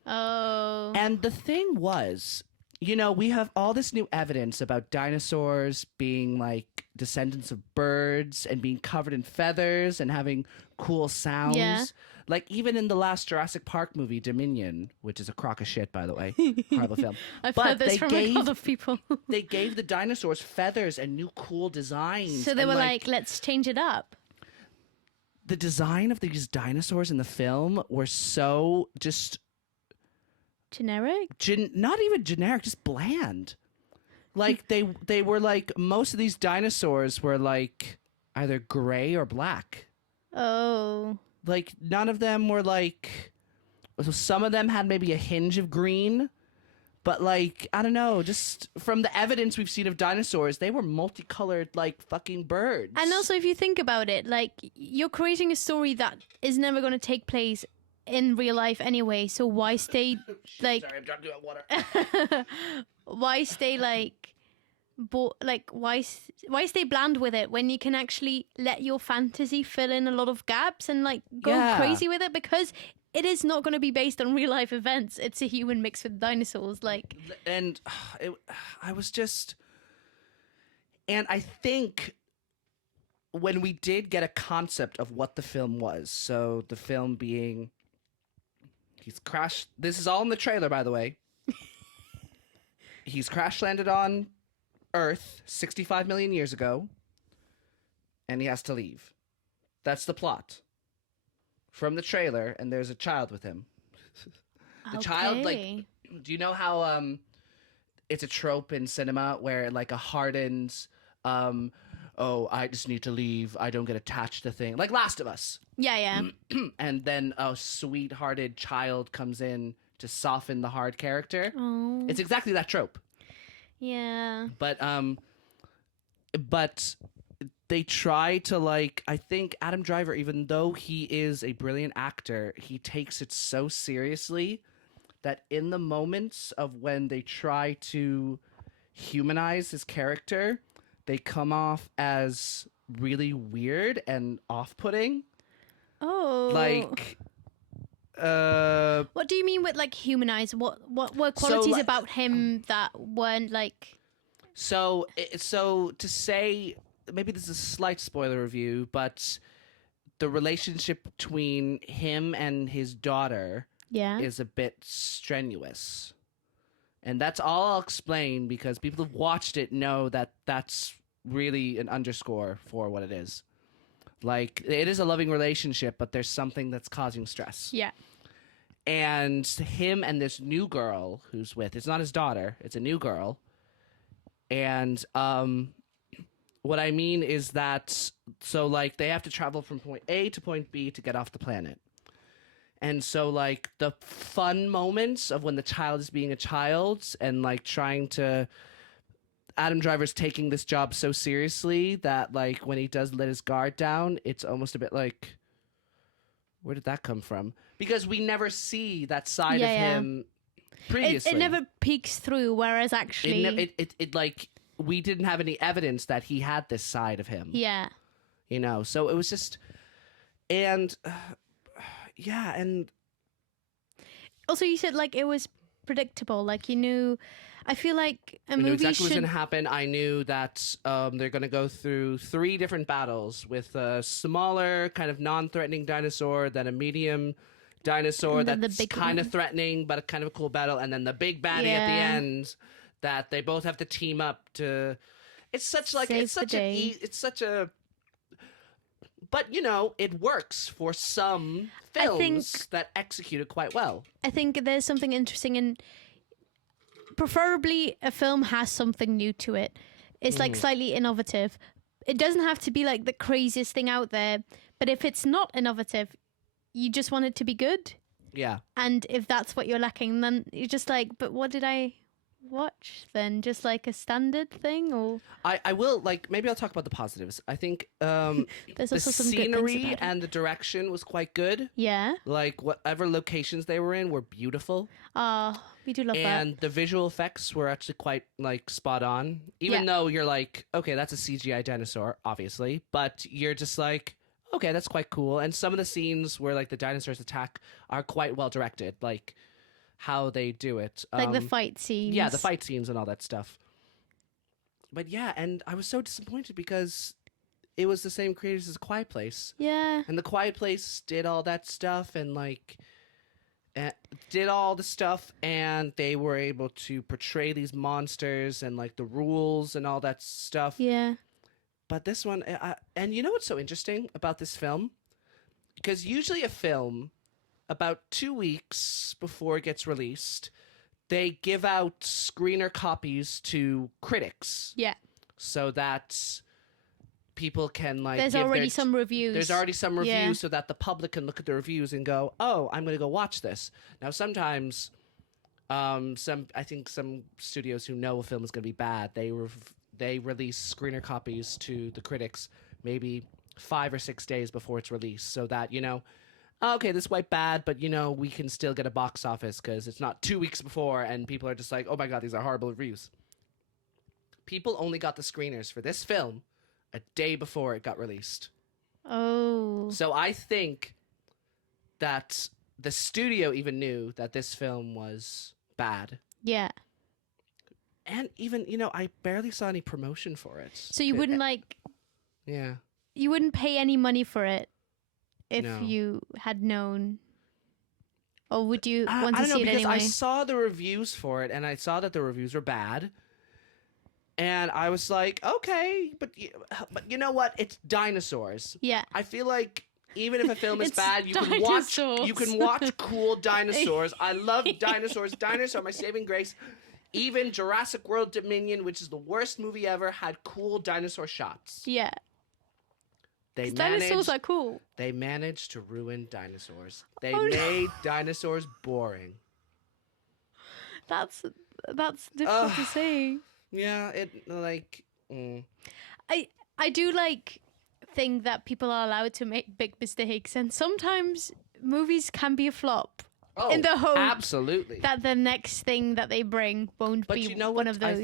Oh. And the thing was, you know, we have all this new evidence about dinosaurs being like descendants of birds and being covered in feathers and having cool sounds. Yeah. Like even in the last Jurassic Park movie, Dominion, which is a crock of shit, by the way, horrible film. I've heard this from a lot of people. They gave the dinosaurs feathers and new cool designs. So they were like, let's change it up. The design of these dinosaurs in the film were so just generic? Not even generic, just bland. Like they were like, most of these dinosaurs were like either gray or black. Oh. Like none of them were like, so some of them had maybe a hinge of green, but like, I don't know, just from the evidence we've seen of dinosaurs, they were multicolored like fucking birds. And also if you think about it, like you're creating a story that is never going to take place in real life anyway, so why stay like Sorry, I'm trying to do water. why stay like why stay bland with it when you can actually let your fantasy fill in a lot of gaps and like go crazy with it, because it is not going to be based on real life events. It's a human mixed with dinosaurs, like. And I was just, and I think when we did get a concept of what the film was, so the film being, he's crashed. This is all in the trailer, by the way. He's crash landed on Earth 65 million years ago, and he has to leave. That's the plot from the trailer, and there's a child with him. The child, like, do you know how it's a trope in cinema where like a hardened oh, I just need to leave, I don't get attached to things, like Last of Us. Yeah. And then a sweet-hearted child comes in to soften the hard character. Oh. It's exactly that trope. Yeah. But they try to, like, I think Adam Driver, even though he is a brilliant actor, he takes it so seriously that in the moments of when they try to humanize his character, they come off as really weird and off-putting. Oh. Like, what do you mean with like humanize? What were qualities about him that weren't like? So to say, maybe this is a slight spoiler review, but the relationship between him and his daughter is a bit strenuous. And that's all I'll explain, because people who've watched it know that that's really an underscore for what it is. Like, it is a loving relationship, but there's something that's causing stress. Yeah. And him and this new girl who's with, it's not his daughter, it's a new girl. And what I mean is that, so like they have to travel from point A to point B to get off the planet. And so like the fun moments of when the child is being a child and like trying to, Adam Driver's taking this job so seriously that like when he does let his guard down, it's almost a bit like, where did that come from? Because we never see that side of him previously. It never peeks through, whereas actually... It like, we didn't have any evidence that he had this side of him. Yeah. You know, so it was just... And... yeah, and... Also, you said, like, it was predictable. Like, you knew... I feel like a movie knew exactly what was should... going to happen. I knew that they're going to go through 3 different battles with a smaller, kind of non-threatening dinosaur, then a medium dinosaur that's kind of threatening, but a kind of a cool battle, and then the big baddie at the end that they both have to team up to... It's such like... Save it's such a... But, you know, it works for some films that execute it quite well. I think there's something interesting in... Preferably, a film has something new to it. It's like slightly innovative. It doesn't have to be like the craziest thing out there, but if it's not innovative, you just want it to be good. Yeah. And if that's what you're lacking, then you're just like, but what did I watch then? Just like a standard thing? Or I will, like, maybe I'll talk about the positives. I think there's the also some scenery and the direction was quite good. Yeah. Like, whatever locations they were in were beautiful. We do love that. And the visual effects were actually quite, like, spot on. Even though you're like, okay, that's a CGI dinosaur, obviously. But you're just like, okay, that's quite cool. And some of the scenes where, like, the dinosaurs attack are quite well directed. Like, how they do it. Like the fight scenes. Yeah, the fight scenes and all that stuff. But yeah, and I was so disappointed because it was the same creators as A Quiet Place. Yeah. And The Quiet Place did all that stuff and like did all the stuff, and they were able to portray these monsters and like the rules and all that stuff. Yeah. But this one, and you know what's so interesting about this film? Because usually a film, about 2 weeks before it gets released, they give out screener copies to critics. Yeah. So that people can like... There's already some reviews. There's already some reviews so that the public can look at the reviews and go, oh, I'm going to go watch this. Now, sometimes, I think some studios who know a film is going to be bad, they release screener copies to the critics maybe 5 or 6 days before it's released so that, you know, okay, this might bad, but, you know, we can still get a box office because it's not 2 weeks before and people are just like, oh my God, these are horrible reviews. People only got the screeners for this film a day before it got released. Oh. So I think that the studio even knew that this film was bad. Yeah. And even, you know, I barely saw any promotion for it. So you wouldn't like... Yeah. You wouldn't pay any money for it if you had known... Or would you want to see it anyway? I saw the reviews for it, and I saw that the reviews were bad. And I was like, okay, but you know what? It's dinosaurs. Yeah. I feel like even if a film is bad, you can watch cool dinosaurs. I love dinosaurs. Dinosaurs are my saving grace. Even Jurassic World Dominion, which is the worst movie ever, had cool dinosaur shots. Yeah. Dinosaurs are cool. They managed to ruin dinosaurs. They made dinosaurs boring. That's difficult to say. Yeah, it like... I do like think that people are allowed to make big mistakes, and sometimes movies can be a flop. In the hope absolutely. that the next thing that they bring won't be you know one of those.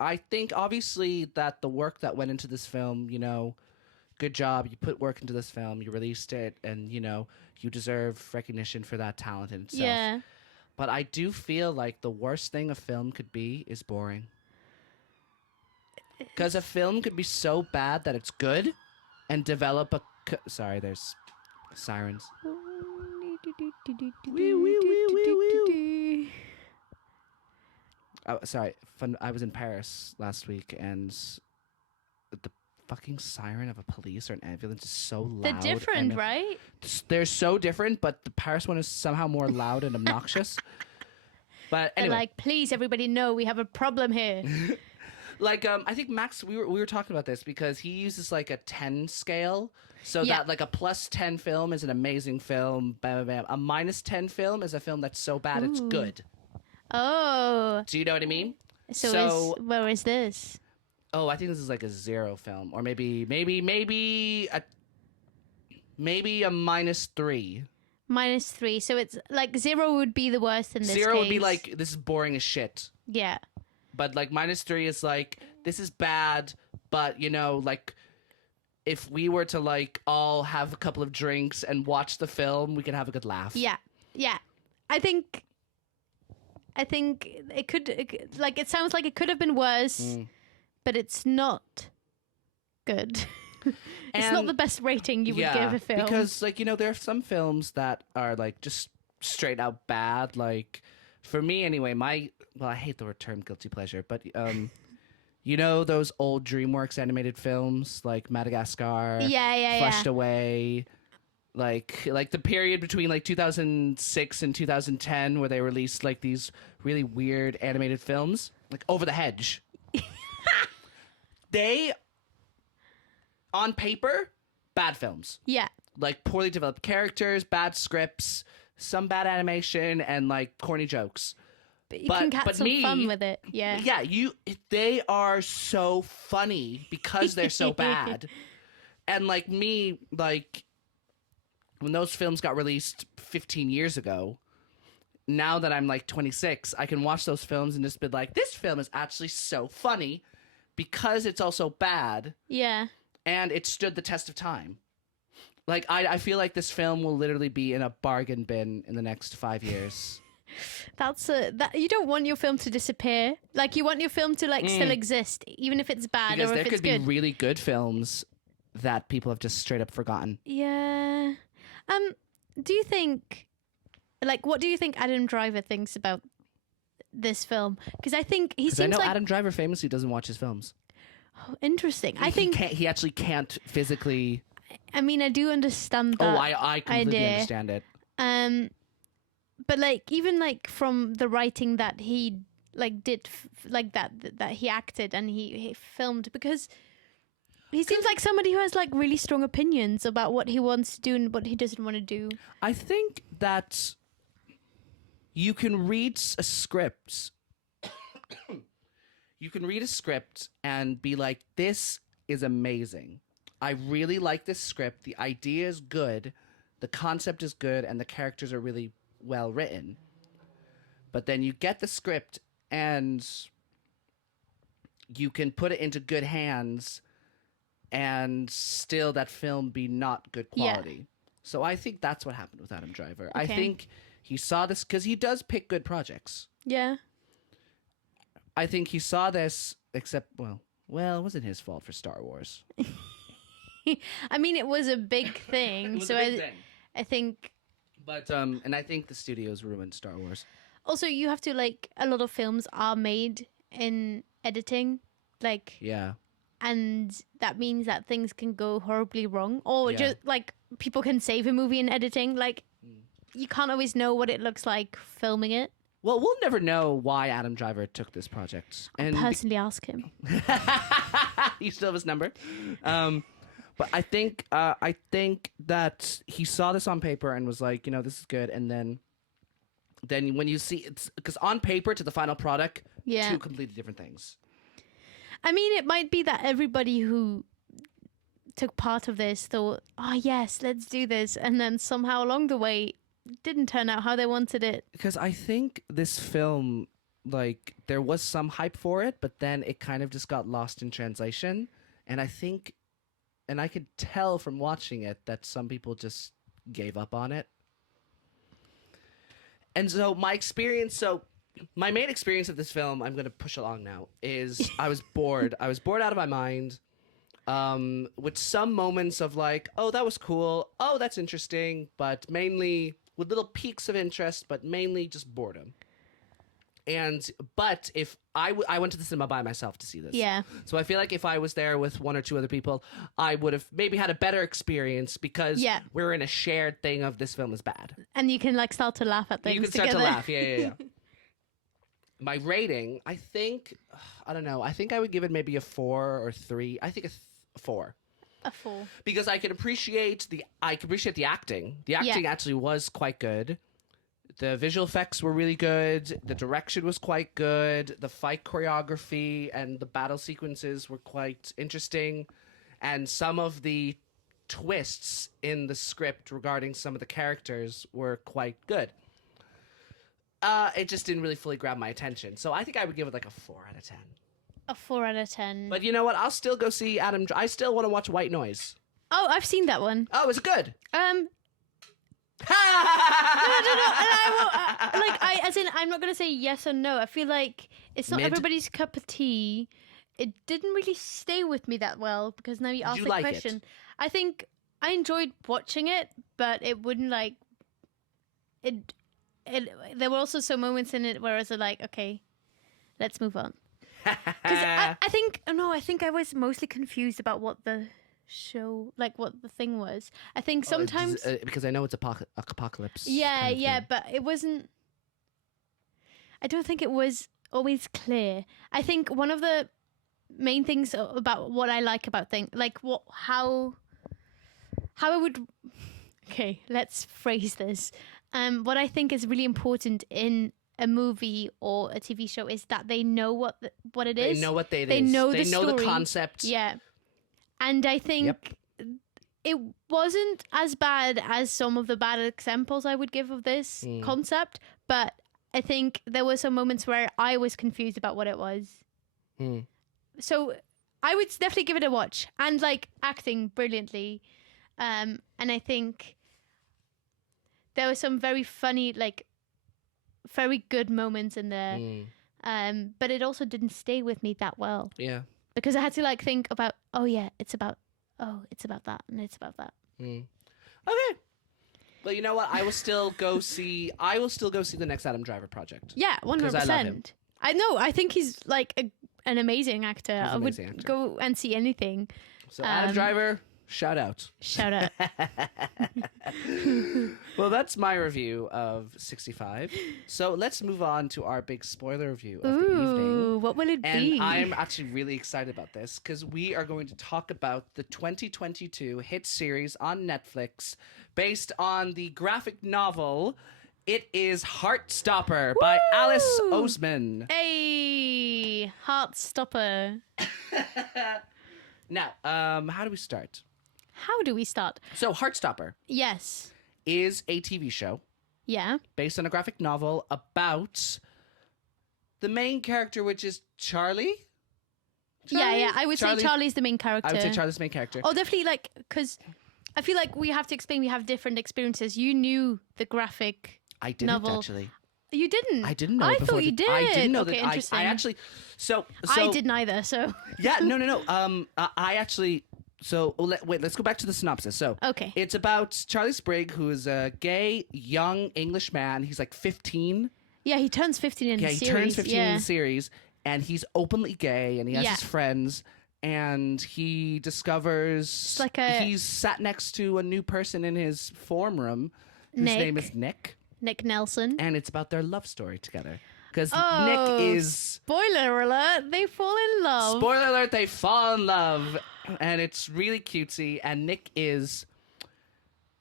I think obviously that the work that went into this film, you know, good job. You put work into this film, you released it, and, you know, you deserve recognition for that talent in itself. Yeah. But I do feel like the worst thing a film could be is boring. Because a film could be so bad that it's good and develop a... Sorry, there's sirens. Sorry, I was in Paris last week, and the fucking siren of a police or an ambulance is so loud. They're different, right? They're so different, but the Paris one is somehow more loud and obnoxious. But anyway. They're like, please, everybody know we have a problem here. Like, I think Max, we were talking about this because he uses like a 10 scale. So that like a plus 10 film is an amazing film. Bam, bam, bam. A minus 10 film is a film that's so bad it's good. Oh. Do you know what I mean? So where is this? Oh, I think this is like a 0 film, or maybe a minus 3. Minus 3. So it's like 0 would be the worst in this 0 case. would be like, this is boring as shit. Yeah. But like minus 3 is like, this is bad, but you know, like if we were to like all have a couple of drinks and watch the film, we can have a good laugh. Yeah. Yeah. I think it could, like, it sounds like it could have been worse, but it's not good. It's not the best rating you would give a film. Because, like, you know, there are some films that are, like, just straight out bad. Like, for me, anyway, I hate the term guilty pleasure, but, you know, those old DreamWorks animated films, like Madagascar, Flushed Away, like the period between, like, 2006 and 2010 where they released, like, these really weird animated films, like Over the Hedge. They... on paper, bad films. Yeah. Like, poorly developed characters, bad scripts, some bad animation, and, like, corny jokes. But you can have some fun with it. Yeah. Yeah, they are so funny because they're so bad. And, like, me, like, when those films got released 15 years ago, now that I'm, like, 26, I can watch those films and just be like, this film is actually so funny because it's also bad. Yeah. And it stood the test of time. Like, I feel like this film will literally be in a bargain bin in the next 5 years. That you don't want your film to disappear. Like, you want your film to still exist, even if it's bad because or if it's good. There could be really good films that people have just straight up forgotten. Yeah. Do you think, what do you think Adam Driver thinks about this film? Because I think he seems like... Adam Driver famously doesn't watch his films. Oh, interesting. I think... He actually can't physically... I mean, I do understand that. Oh, I completely understand it. But even from the writing that he did that he acted and he filmed, because he seems like somebody who has really strong opinions about what he wants to do and what he doesn't want to do. I think that you can read a script. You can read a script and be like, this is amazing. I really like this script. The idea is good. The concept is good. And the characters are really well written. But then you get the script and you can put it into good hands and still that film be not good quality. Yeah. So I think that's what happened with Adam Driver. Okay. I think he saw this because he does pick good projects. Yeah. I think he saw this, except, well, it wasn't his fault for Star Wars. I mean, it was a big thing. I think... But, and I think the studios ruined Star Wars. Also, you have to, a lot of films are made in editing. Yeah. And that means that things can go horribly wrong. Or just, people can save a movie in editing. You can't always know what it looks like filming it. Well, we'll never know why Adam Driver took this project. I'll personally ask him. You still have his number? But I think that he saw this on paper and was like, this is good. And then when you see it's because on paper to the final product, two completely different things. I mean, it might be that everybody who took part of this thought, oh yes, let's do this, and then somehow along the way, it didn't turn out how they wanted it. Because I think this film, there was some hype for it, but then it kind of just got lost in translation, and I think. And I could tell from watching it that some people just gave up on it. And so my main experience of this film, I'm going to push along now, is I was bored. I was bored out of my mind with some moments of oh, that was cool. Oh, that's interesting. But mainly with little peaks of interest, but mainly just boredom. But if I went to the cinema by myself to see this. Yeah. So I feel like if I was there with one or two other people, I would have maybe had a better experience because we're in a shared thing of this film is bad. And you can start to laugh at things. You can start together. to laugh. Yeah. My rating, I think, I don't know. I think I would give it maybe a 4 or 3. I think a 4. A 4. Because I can appreciate the acting. The acting actually was quite good. The visual effects were really good. The direction was quite good. The fight choreography and the battle sequences were quite interesting. And some of the twists in the script regarding some of the characters were quite good. It just didn't really fully grab my attention. So I think I would give it a 4 out of 10. A 4 out of 10. But you know what? I'll still go see Adam. I still want to watch White Noise. Oh, I've seen that one. Oh, is it good? No. I'm not going to say yes or no. I feel like it's not everybody's cup of tea. It didn't really stay with me that well because now you asked the question. I think I enjoyed watching it, but it wouldn't it. There were also some moments in it where I was okay, let's move on. Because I think I was mostly confused about what the show, what the thing was. I think sometimes because I know it's apocalypse. Yeah, but it wasn't. I don't think it was always clear. I think one of the main things about what I like about things, how I would. Okay, let's phrase this. What I think is really important in a movie or a TV show is that they know what it is. They know what they know the story. Know the concept. Yeah. And I think it wasn't as bad as some of the bad examples I would give of this concept, but I think there were some moments where I was confused about what it was. So I would definitely give it a watch. And acting brilliantly. And I think there were some very funny, like, very good moments in there. But it also didn't stay with me that well. Yeah. Because I had to like think about, it's about that and it's about that. Okay. Well, you know what? I will still go see the next Adam Driver project. Yeah, 100%. I know. I think he's like an amazing actor. He's an I would amazing actor. go and see anything. So Adam Driver, shout out. Shout out. Well, that's my review of 65. So let's move on to our big spoiler review of the evening. What will it be? And I'm actually really excited about this because we are going to talk about the 2022 hit series on Netflix based on the graphic novel. It is Heartstopper by Alice Oseman. Hey, Heartstopper. Now, how do we start? How do we start? So, Heartstopper. Yes. Is a TV show. Yeah. Based on a graphic novel about the main character, which is Charlie. Yeah. I would say Charlie's the main character. I would say Charlie's the main character. Oh, definitely, like, because I feel like we have to explain we have different experiences. You knew the graphic I didn't novel. Actually. You didn't? I didn't know. I thought you did. I didn't know okay, that. Interesting. I actually. So I didn't either. So. Yeah. No. I actually. So wait. Let's go back to the synopsis. So. Okay. It's about Charlie Sprigg, who is a gay young English man. He's like 15. Yeah, he turns 15 in the series. Yeah, he turns 15 in the series, and he's openly gay, and he has his friends. And he discovers he's sat next to a new person in his form room whose name is Nick. Nick Nelson. And it's about their love story together. Because Nick is... Spoiler alert, they fall in love. Spoiler alert, they fall in love. And it's really cutesy. And Nick is...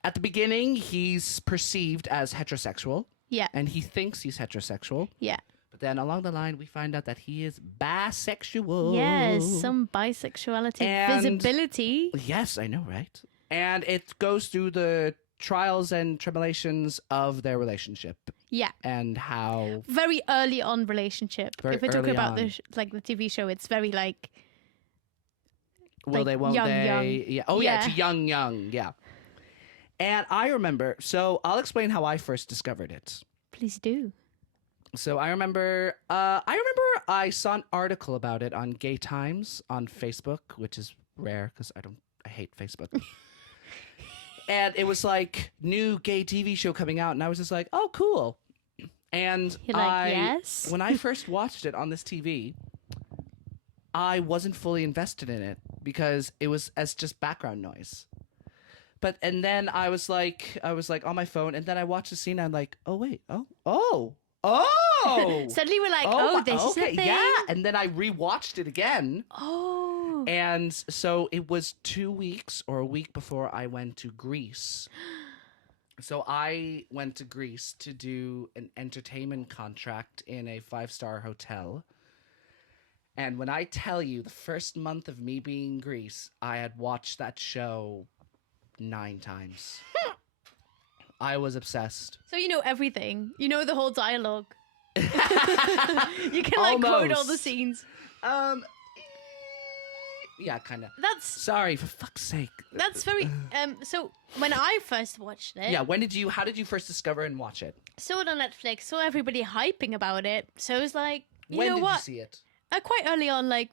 At the beginning, he's perceived as heterosexual. Yeah. And he thinks he's heterosexual. Yeah. But then along the line, we find out that he is bisexual. Yes, some bisexuality. Visibility. Yes, I know, right? And it goes through the trials and tribulations of their relationship. Yeah. And how... Very early on relationship. If we talk about the TV show, it's very like... Will like they, won't young, they? young. Yeah. Oh, yeah, it's young, yeah. And I remember... So I'll explain how I first discovered it. Please do. So I remember I saw an article about it on Gay Times on Facebook, which is rare because I hate Facebook. And it was like new gay TV show coming out, and I was just like, oh, cool. And you're like, yes. When I first watched it on this TV, I wasn't fully invested in it because it was as just background noise. And then I was like on my phone, and then I watched the scene, and I'm like, oh wait, oh. Suddenly we're like, this is a thing. Yeah. And then I rewatched it again. Oh. And so it was 2 weeks or a week before I went to Greece. So I went to Greece to do an entertainment contract in a 5-star hotel. And when I tell you the first month of me being in Greece, I had watched that show 9 times. I was obsessed. So you know everything. You know the whole dialogue. You can like quote all the scenes. Yeah, kind of. That's sorry, for fuck's sake. That's very so when I first watched it. Yeah, how did you first discover and watch it? Saw it on Netflix, saw everybody hyping about it. So it was like, when know did what? you see it? Quite early on, like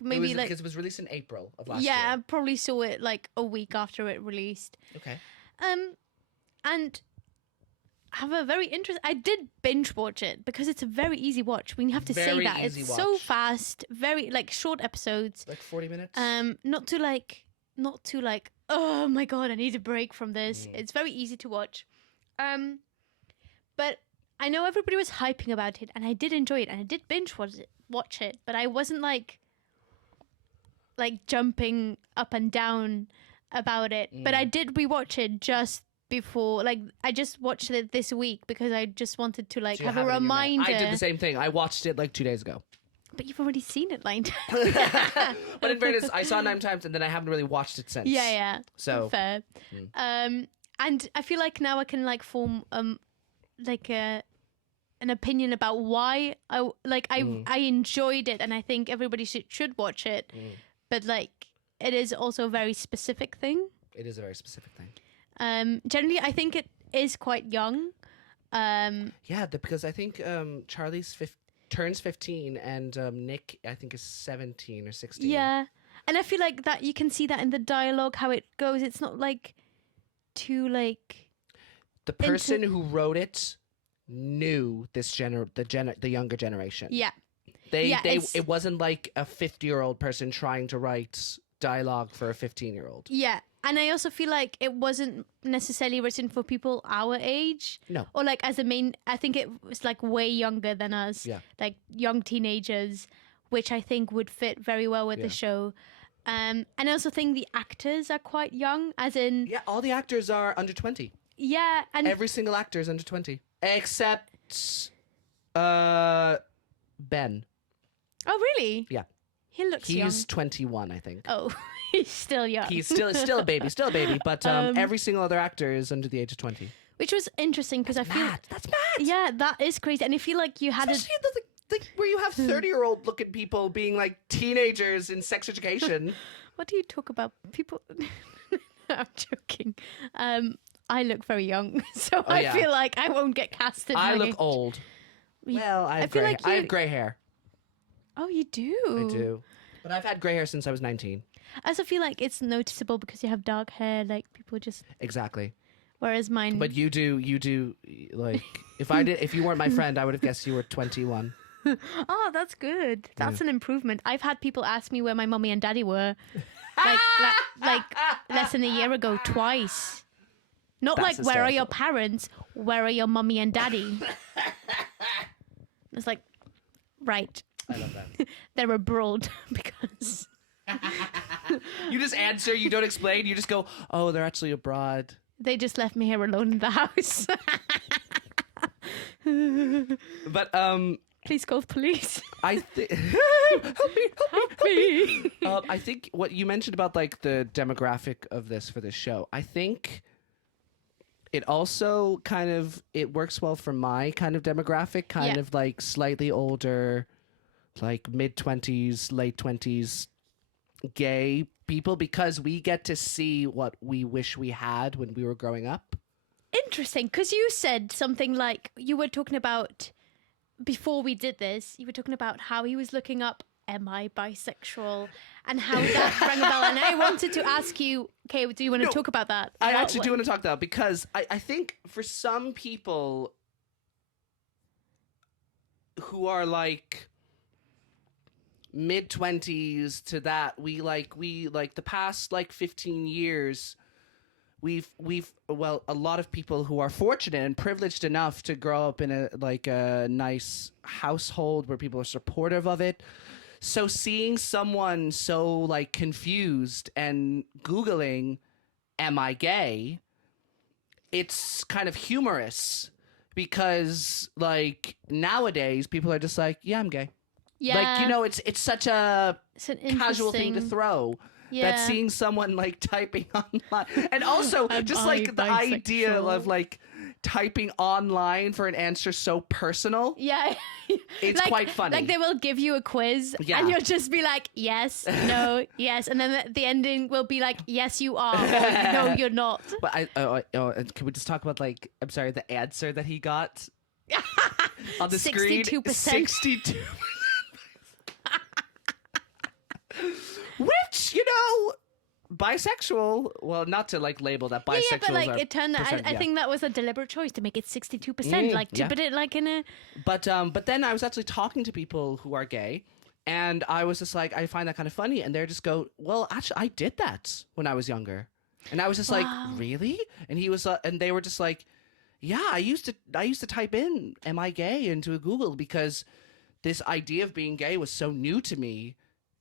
maybe because it was released in April of last year. Yeah, I probably saw it like a week after it released. Okay. And have a very interesting... I did binge watch it because it's a very easy watch. We have to say that. It's so fast, very like short episodes. Like 40 minutes? Not too like, oh my God, I need a break from this. It's very easy to watch. But I know everybody was hyping about it and I did enjoy it and I did binge watch it, but I wasn't like jumping up and down about it. But I did rewatch it just before, like I just watched it this week because I just wanted to like have a reminder. I did the same thing. I watched it like 2 days ago. But you've already seen it 9 times. But in fairness, I saw it 9 times and then I haven't really watched it since. Yeah. So fair. And I feel like now I can like form like an opinion about why I enjoyed it and I think everybody should watch it. But like it is also a very specific thing. It is a very specific thing. Generally, I think it is quite young. Because I think Charlie's turns 15 and Nick, I think, is 17 or 16. Yeah. And I feel like that you can see that in the dialogue, how it goes. It's not like too like... The person who wrote it knew this the younger generation. Yeah. It wasn't like a 50-year-old person trying to write dialogue for a 15-year-old. Yeah. And I also feel like it wasn't necessarily written for people our age. No. Or like as a main, I think it was like way younger than us. Yeah. Like young teenagers, which I think would fit very well with the show. And I also think the actors are quite young, as in... Yeah, all the actors are under 20. Yeah. And every single actor is under 20. Except Ben. Oh, really? Yeah. He looks young. He's 21, I think. Oh, he's still young. He's still a baby, but every single other actor is under the age of 20. Which was interesting because I feel... That's mad! Yeah, that is crazy. And I feel like you had where you have 30-year-old looking people being like teenagers in sex education. What do you talk about? People... I'm joking. I look very young, so I feel like I won't get casted. I look old. Well, I have grey hair. Oh, you do? I do. But I've had grey hair since I was 19. I also feel like it's noticeable because you have dark hair, like people just... Exactly. Whereas mine... But you do, like, if you weren't my friend, I would have guessed you were 21. Oh, that's good. That's an improvement. I've had people ask me where my mummy and daddy were, like less than a year ago, twice. Not That's like, hysterical. where are your parents? Where are your mummy and daddy? It's like, right. I love that. They're abroad because... You just answer, you don't explain, you just go, oh, they're actually abroad. They just left me here alone in the house. But, please call the police. I think... Help me. I think what you mentioned about, like, the demographic of this for this show, I think it also kind of, it works well for my kind of demographic, kind of like slightly older, like mid-20s, late 20s gay people, because we get to see what we wish we had when we were growing up. Interesting, because you said something like, you were talking about, before we did this, you were talking about how he was looking up, am I bisexual? And how that rang a bell. And I wanted to ask you, okay, do you want to talk about that? I actually do want to talk about that, because I think for some people who are like mid-20s to that, we like the past like 15 years, we've a lot of people who are fortunate and privileged enough to grow up in a nice household where people are supportive of it. So seeing someone so like confused and Googling, am I gay? It's kind of humorous, because like nowadays people are just like, yeah, I'm gay. Yeah. Like, you know, it's such a casual thing to throw. Yeah. That seeing someone like typing online, and also just like the idea of like typing online for an answer so personal. Yeah. It's like, quite funny. Like they will give you a quiz and you'll just be like, yes, no, yes. And then the ending will be like, yes, you are. Or, no, you're not. But can we just talk about like, I'm sorry, the answer that he got on the 62%. screen? 62%. Which, you know, bisexual, well, not to like label that bisexual. Yeah, but like it turned out, I think that was a deliberate choice to make it 62%, like to put it like in a... But then I was actually talking to people who are gay, and I was just like, I find that kind of funny, and they're just go, well, actually, I did that when I was younger. And I was just like, really? And he was, and they were just like, yeah, I used to type in, am I gay, into Google, because this idea of being gay was so new to me.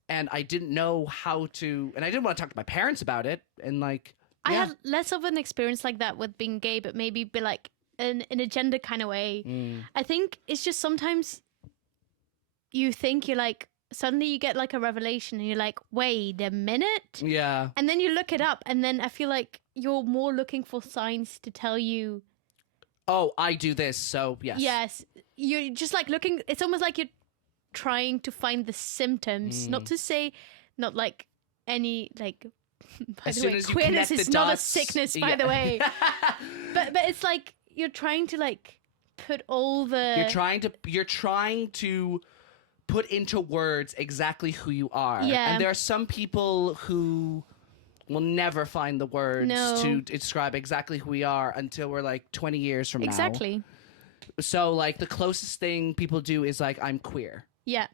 And I didn't know how to, and I didn't want to talk to my parents about it. And like, I had less of an experience like that with being gay, but maybe be like in a gender kind of way. I think it's just sometimes you think you're like, suddenly you get like a revelation and you're like, wait a minute. Yeah. And then you look it up, and then I feel like you're more looking for signs to tell you, oh, I do this. So yes. Yes. You're just like looking, it's almost like you're trying to find the symptoms, not to say, not like any like By the way, queerness is not a sickness, by the way. but it's like you're trying to like put all the you're trying to put into words exactly who you are. And there are some people who will never find the words to describe exactly who we are until we're like 20 years from now. Exactly. So like the closest thing people do is like, I'm queer. Yeah.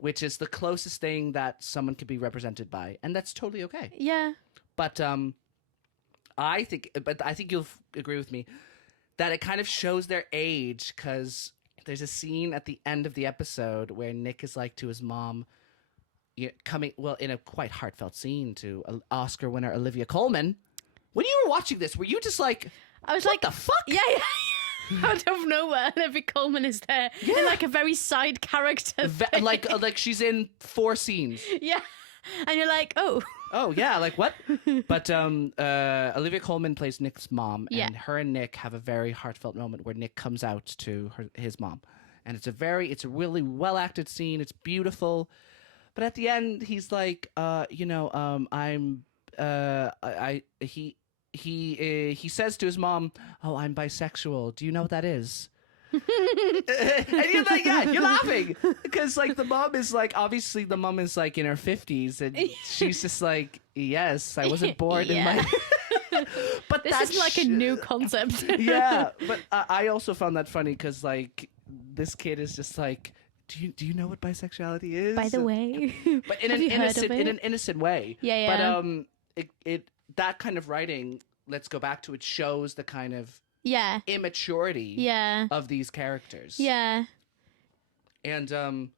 Which is the closest thing that someone could be represented by. And that's totally okay. Yeah. But I think you'll agree with me that it kind of shows their age, because there's a scene at the end of the episode where Nick is like to his mom, in a quite heartfelt scene to Oscar winner Olivia Colman. When you were watching this, were you just like, I was what like, the fuck? Yeah. Out of nowhere, Olivia Colman is there in like a very side character. Like she's in 4 scenes. Yeah, and you're like, oh yeah, like what? But Olivia Colman plays Nick's mom, and her and Nick have a very heartfelt moment where Nick comes out to his mom, and it's a really well acted scene. It's beautiful, but at the end he's like, He says to his mom, "Oh, I'm bisexual. Do you know what that is?" And you're like, you're laughing because like the mom is like, obviously the mom is like in her 50s, and she's just like, "Yes, I wasn't born in my." But this is like a new concept. Yeah, but I also found that funny because like this kid is just like, Do you know what bisexuality is? By the way, but in an innocent way. Yeah. But that kind of writing, let's go back to it, shows the kind of immaturity of these characters. Yeah. And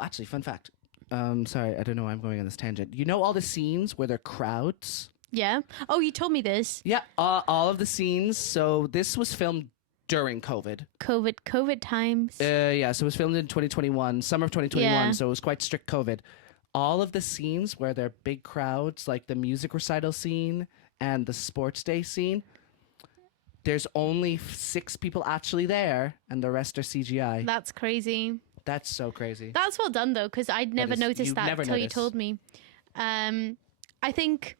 actually, fun fact. Sorry, I don't know why I'm going on this tangent. You know all the scenes where they're crowds? Yeah. Oh, you told me this. Yeah, all of the scenes. So this was filmed during COVID times. So it was filmed in 2021, summer of 2021. So it was quite strict COVID. All of the scenes where there are big crowds, like the music recital scene and the sports day scene, there's only 6 people actually there, and the rest are CGI. That's crazy. That's so crazy. That's well done, though, because I'd never noticed that until you told me. I think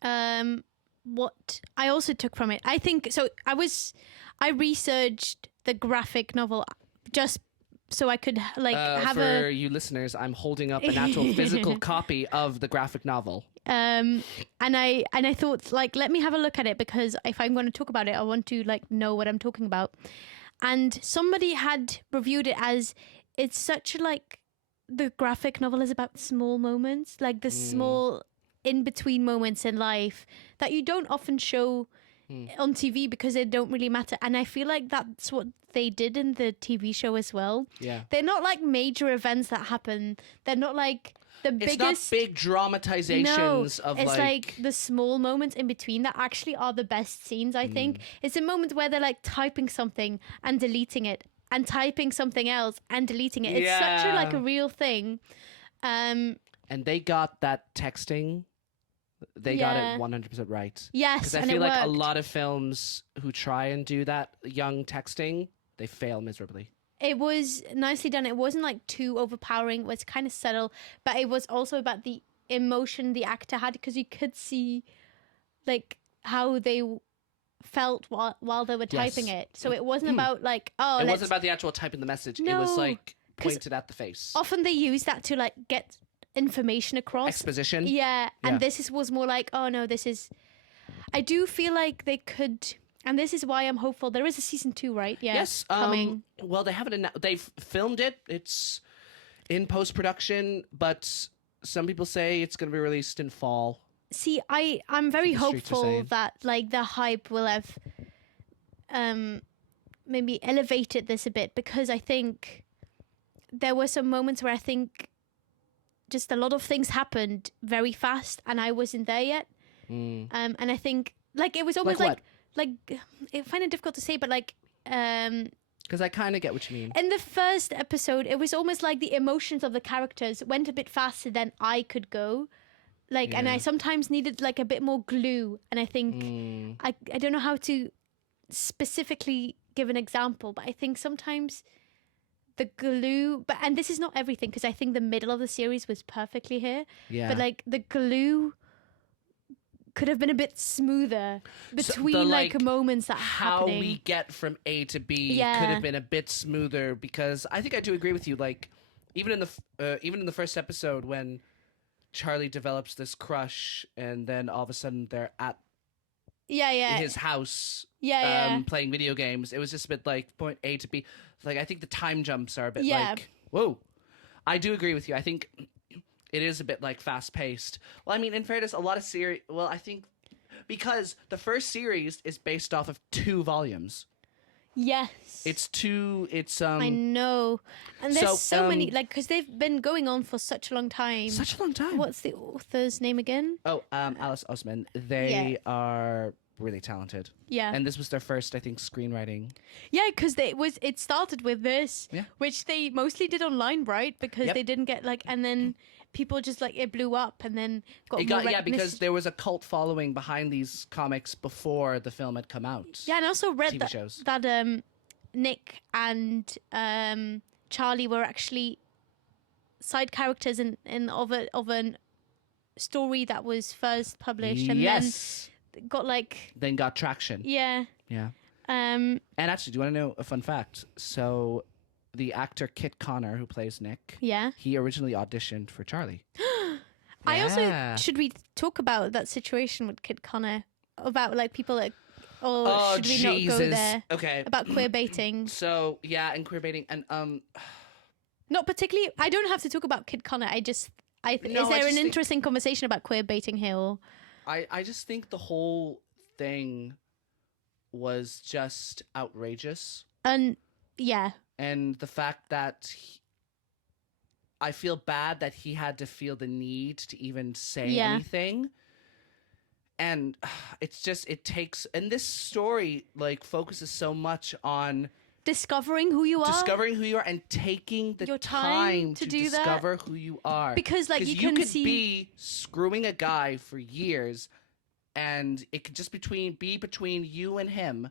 what I also took from it, I think, so I researched the graphic novel just so I could have for you listeners, I'm holding up an actual physical copy of the graphic novel. And I thought, like, let me have a look at it, because if I'm going to talk about it, I want to know what I'm talking about. And somebody had reviewed it as it's such the graphic novel is about small moments, like the small in between moments in life that you don't often show on TV because they don't really matter. And I feel like that's what they did in the TV show as well. Yeah. They're not like major events that happen. They're not like the biggest. It's not big dramatizations of it's like the small moments in between that actually are the best scenes, I think. It's a moment where they're like typing something and deleting it and typing something else and deleting it. It's such a real thing. And they got that texting. They got it 100% right. Yes, because I feel like a lot of films who try and do that young texting, they fail miserably. It was nicely done. It wasn't like too overpowering. It was kind of subtle, but it was also about the emotion the actor had, because you could see like how they felt while they were typing it. So it wasn't about like, it wasn't about the actual typing the message. No, it was like pointed at the face. Often they use that to like get information across. Exposition. Yeah. And this was more like, oh no, I do feel like they could, and this is why I'm hopeful. There is a season 2, right? Yeah. Yes. Coming. Well, they haven't. They've filmed it. It's in post-production, but some people say it's going to be released in fall. See, I'm very hopeful that like the hype will have maybe elevated this a bit, because I think there were some moments where I think just a lot of things happened very fast and I wasn't there yet. And I think like it was almost like I find it difficult to say, but like because I kind of get what you mean. In the first episode, it was almost like the emotions of the characters went a bit faster than I could go. Like, and I sometimes needed like a bit more glue. And I think I don't know how to specifically give an example, but I think sometimes the glue, and this is not everything, because I think the middle of the series was perfectly here. Yeah. But like the glue could have been a bit smoother between moments that how happening. we get from A to B could have been a bit smoother, because I think I do agree with you. Like even in the first episode when Charlie develops this crush, and then all of a sudden they're at his house playing video games. It was just a bit like point A to B. Like I think the time jumps are a bit like, whoa. I do agree with you. I think it is a bit like fast paced. Well, I mean, in fairness, a lot of series. Well, I think because the first series is based off of 2 volumes. Yes. It's I know. And there's so many, like, because they've been going on for such a long time. Such a long time. What's the author's name again? Oh, Alice Oseman. They are really talented. Yeah. And this was their first, I think, screenwriting. Yeah, because it started with this, which they mostly did online, right? Because they didn't get, like, and then people just, like, it blew up and then got more recognition. Yeah, because there was a cult following behind these comics before the film had come out. Yeah, and I also read that Nick and Charlie were actually side characters of a story that was first published, and then got traction. Yeah. And actually, do you want to know a fun fact? So the actor Kit Connor, who plays Nick, he originally auditioned for Charlie. Should we talk about that situation with Kit Connor, about like people that should we not go there? Okay. About queer baiting. So and queer baiting, and not particularly. I don't have to talk about Kit Connor. Is there an interesting conversation about queer baiting here? Or? I just think the whole thing was just outrageous. And the fact that I feel bad that he had to feel the need to even say anything. And it's just, and this story like focuses so much on discovering who you are and taking the your time to discover who you are. Because like you could be screwing a guy for years, and it could just be between you and him,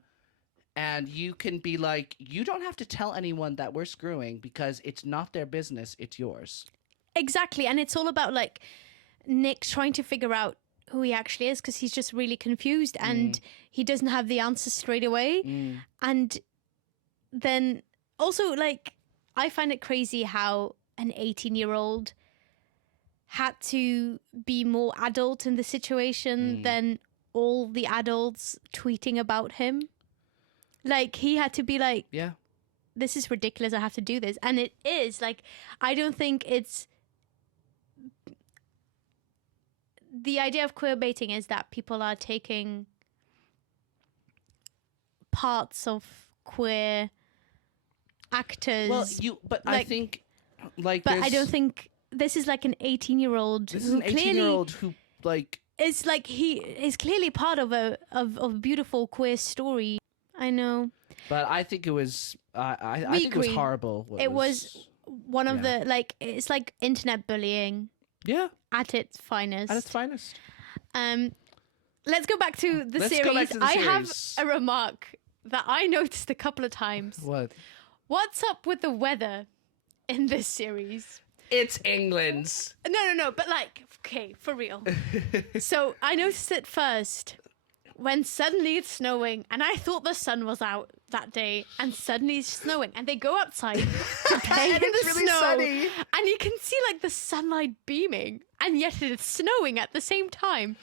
and you can be like, you don't have to tell anyone that we're screwing because it's not their business, it's yours. Exactly. And it's all about like Nick trying to figure out who he actually is, because he's just really confused and he doesn't have the answers straight away. And then also, like, I find it crazy how an 18-year-old had to be more adult in the situation than all the adults tweeting about him. Like, he had to be like, this is ridiculous, I have to do this. And it is, like, I don't think it's... The idea of queer baiting is that people are taking parts of queer actors. Well, I think, like, but I don't think this is like an 18-year-old. This is an 18-year-old who, like, it's like he is clearly part of a beautiful queer story. I know, but I think it was. I think it was horrible. It was one of the it's like internet bullying. Yeah. At its finest. At its finest. Let's go back to the series. I have a remark that I noticed a couple of times. What? What's up with the weather in this series? It's England's. No, but like, okay, for real. So I noticed it first when suddenly it's snowing, and I thought the sun was out that day, and suddenly it's snowing, and they go outside to play in the really snow, sunny. and you can see like the sunlight beaming, and yet it's snowing at the same time.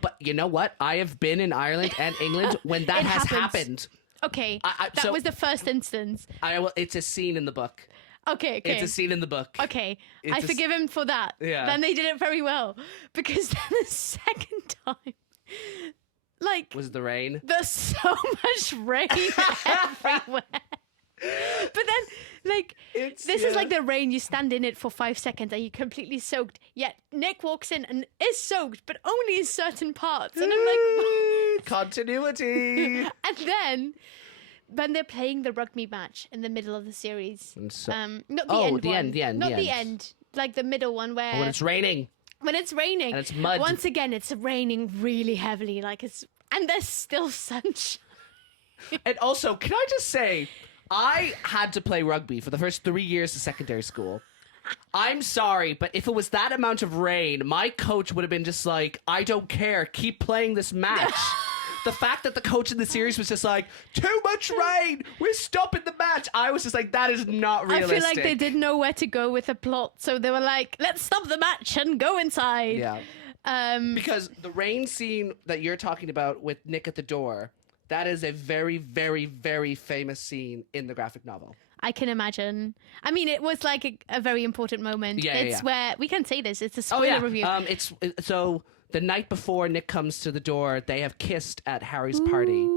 But you know what? I have been in Ireland and England when that has happened. Okay, that was the first instance. It's a scene in the book. Okay. It's a scene in the book. Okay, I forgive him for that. Yeah. Then they did it very well, because then the second time, like, was the rain? There's so much rain everywhere. But then, like, this is like the rain. You stand in it for 5 seconds and you're completely soaked. Yet Nick walks in and is soaked, but only in certain parts. And I'm like, continuity. And then when they're playing the rugby match in the middle of the series, not the end, like the middle one where when it's raining. When it's raining. And it's mud. Once again, it's raining really heavily. And there's still sunshine. And also, can I just say, I had to play rugby for the first 3 years of secondary school. I'm sorry, but if it was that amount of rain, my coach would have been just like, I don't care, keep playing this match. The fact that the coach in the series was just like, too much rain, we're stopping the match. I was just like, that is not realistic. I feel like they didn't know where to go with the plot, so they were like, let's stop the match and go inside. Yeah. Because the rain scene that you're talking about with Nick at the door, that is a very, very, very famous scene in the graphic novel. I can imagine. I mean, it was like a very important moment. It's where we can say this. It's a spoiler review. So the night before Nick comes to the door, they have kissed at Harry's party.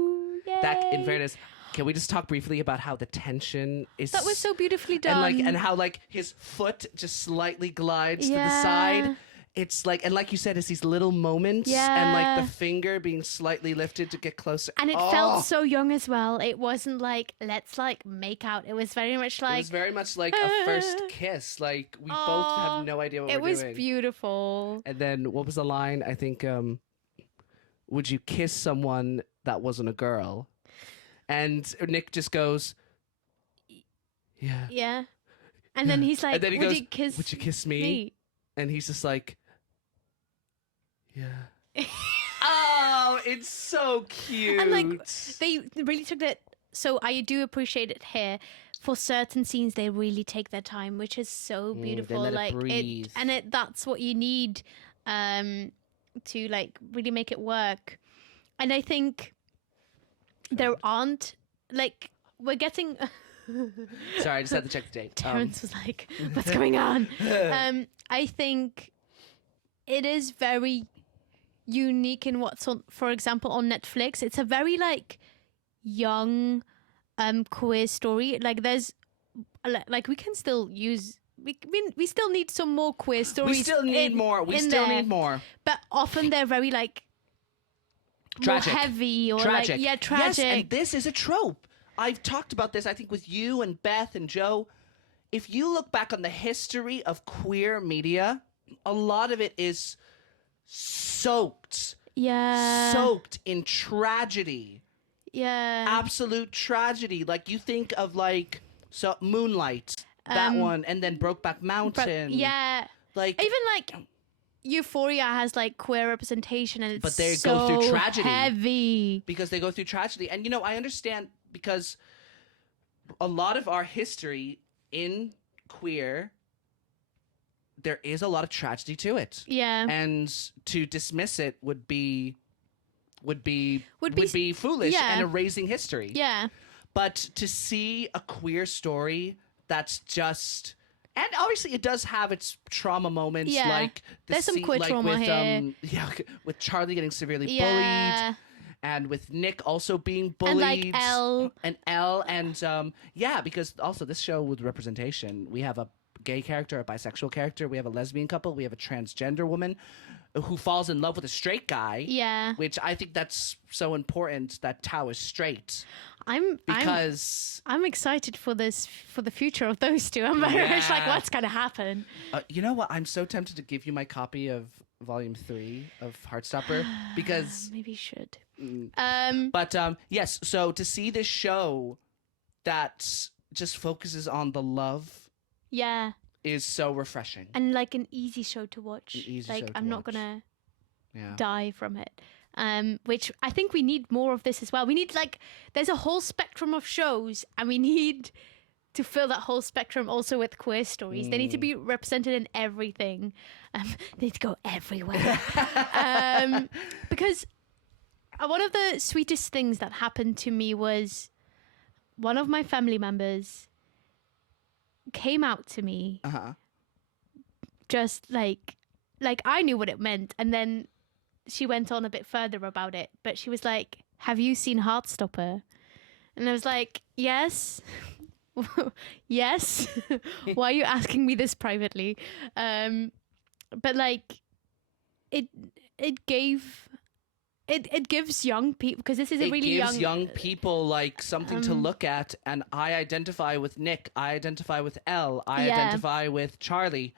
Yay. That, in fairness, can we just talk briefly about how the tension is? That was so beautifully done. And how like his foot just slightly glides to the side. It's like, and like you said, it's these little moments and like the finger being slightly lifted to get closer. And it felt so young as well. It wasn't like, let's like make out. It was very much like... It was very much like a first kiss. Like we both have no idea what we're doing. It was beautiful. And then what was the line? I think, would you kiss someone that wasn't a girl? And Nick just goes, yeah. Yeah. And then he's like, and then he would you kiss me? And he's just like, yeah. Oh, it's so cute. And like they really took that. So I do appreciate it here. For certain scenes, they really take their time, which is so beautiful. They let like it breathe. That's what you need to like really make it work. And I think there aren't like we're getting. Sorry, I just had to check the date. Terence was like, "What's going on?" I think it is very unique in what's on, for example, on Netflix. It's a very like young queer story. Like there's like we can still use we still need some more queer stories. We still need more. Need more. But often they're very like tragic. More heavy or tragic. Like tragic. Yes, and this is a trope. I've talked about this I think with you and Beth and Joe. If you look back on the history of queer media, a lot of it is soaked in tragedy. Yeah. Absolute tragedy. Like you think of like Moonlight, that one, and then Brokeback Mountain. Like even like Euphoria has like queer representation and it's but they so go through tragedy. Heavy. Because they go through tragedy. And I understand because a lot of our history in queer, there is a lot of tragedy to it. Yeah. And to dismiss it would be foolish and erasing history. Yeah. But to see a queer story that's just, and obviously it does have its trauma moments. Yeah. Like there's some queer trauma with, here. with Charlie getting severely bullied. And with Nick also being bullied. And Elle. And because also this show with representation, we have a gay character, a bisexual character, we have a lesbian couple, we have a transgender woman who falls in love with a straight guy. Yeah. Which I think that's so important that Tao is straight. I'm excited for this, for the future of those two. I'm very much like, what's going to happen? You know what? I'm so tempted to give you my copy of Volume 3 of Heartstopper because maybe you should. Yes. So to see this show that just focuses on the love, is so refreshing and like an easy show to watch. I'm not gonna die from it. Which I think we need more of this as well. We need there's a whole spectrum of shows, and we need to fill that whole spectrum also with queer stories. They need to be represented in everything. They need to go everywhere. Because one of the sweetest things that happened to me was one of my family members came out to me. Just like I knew what it meant, and then she went on a bit further about it, but she was like, have you seen Heartstopper? And I was like, yes. Yes. Why are you asking me this privately? But like it gives young people, because this is a really young... It gives young people like something to look at, and I identify with Nick, I identify with Elle, I identify with Charlie.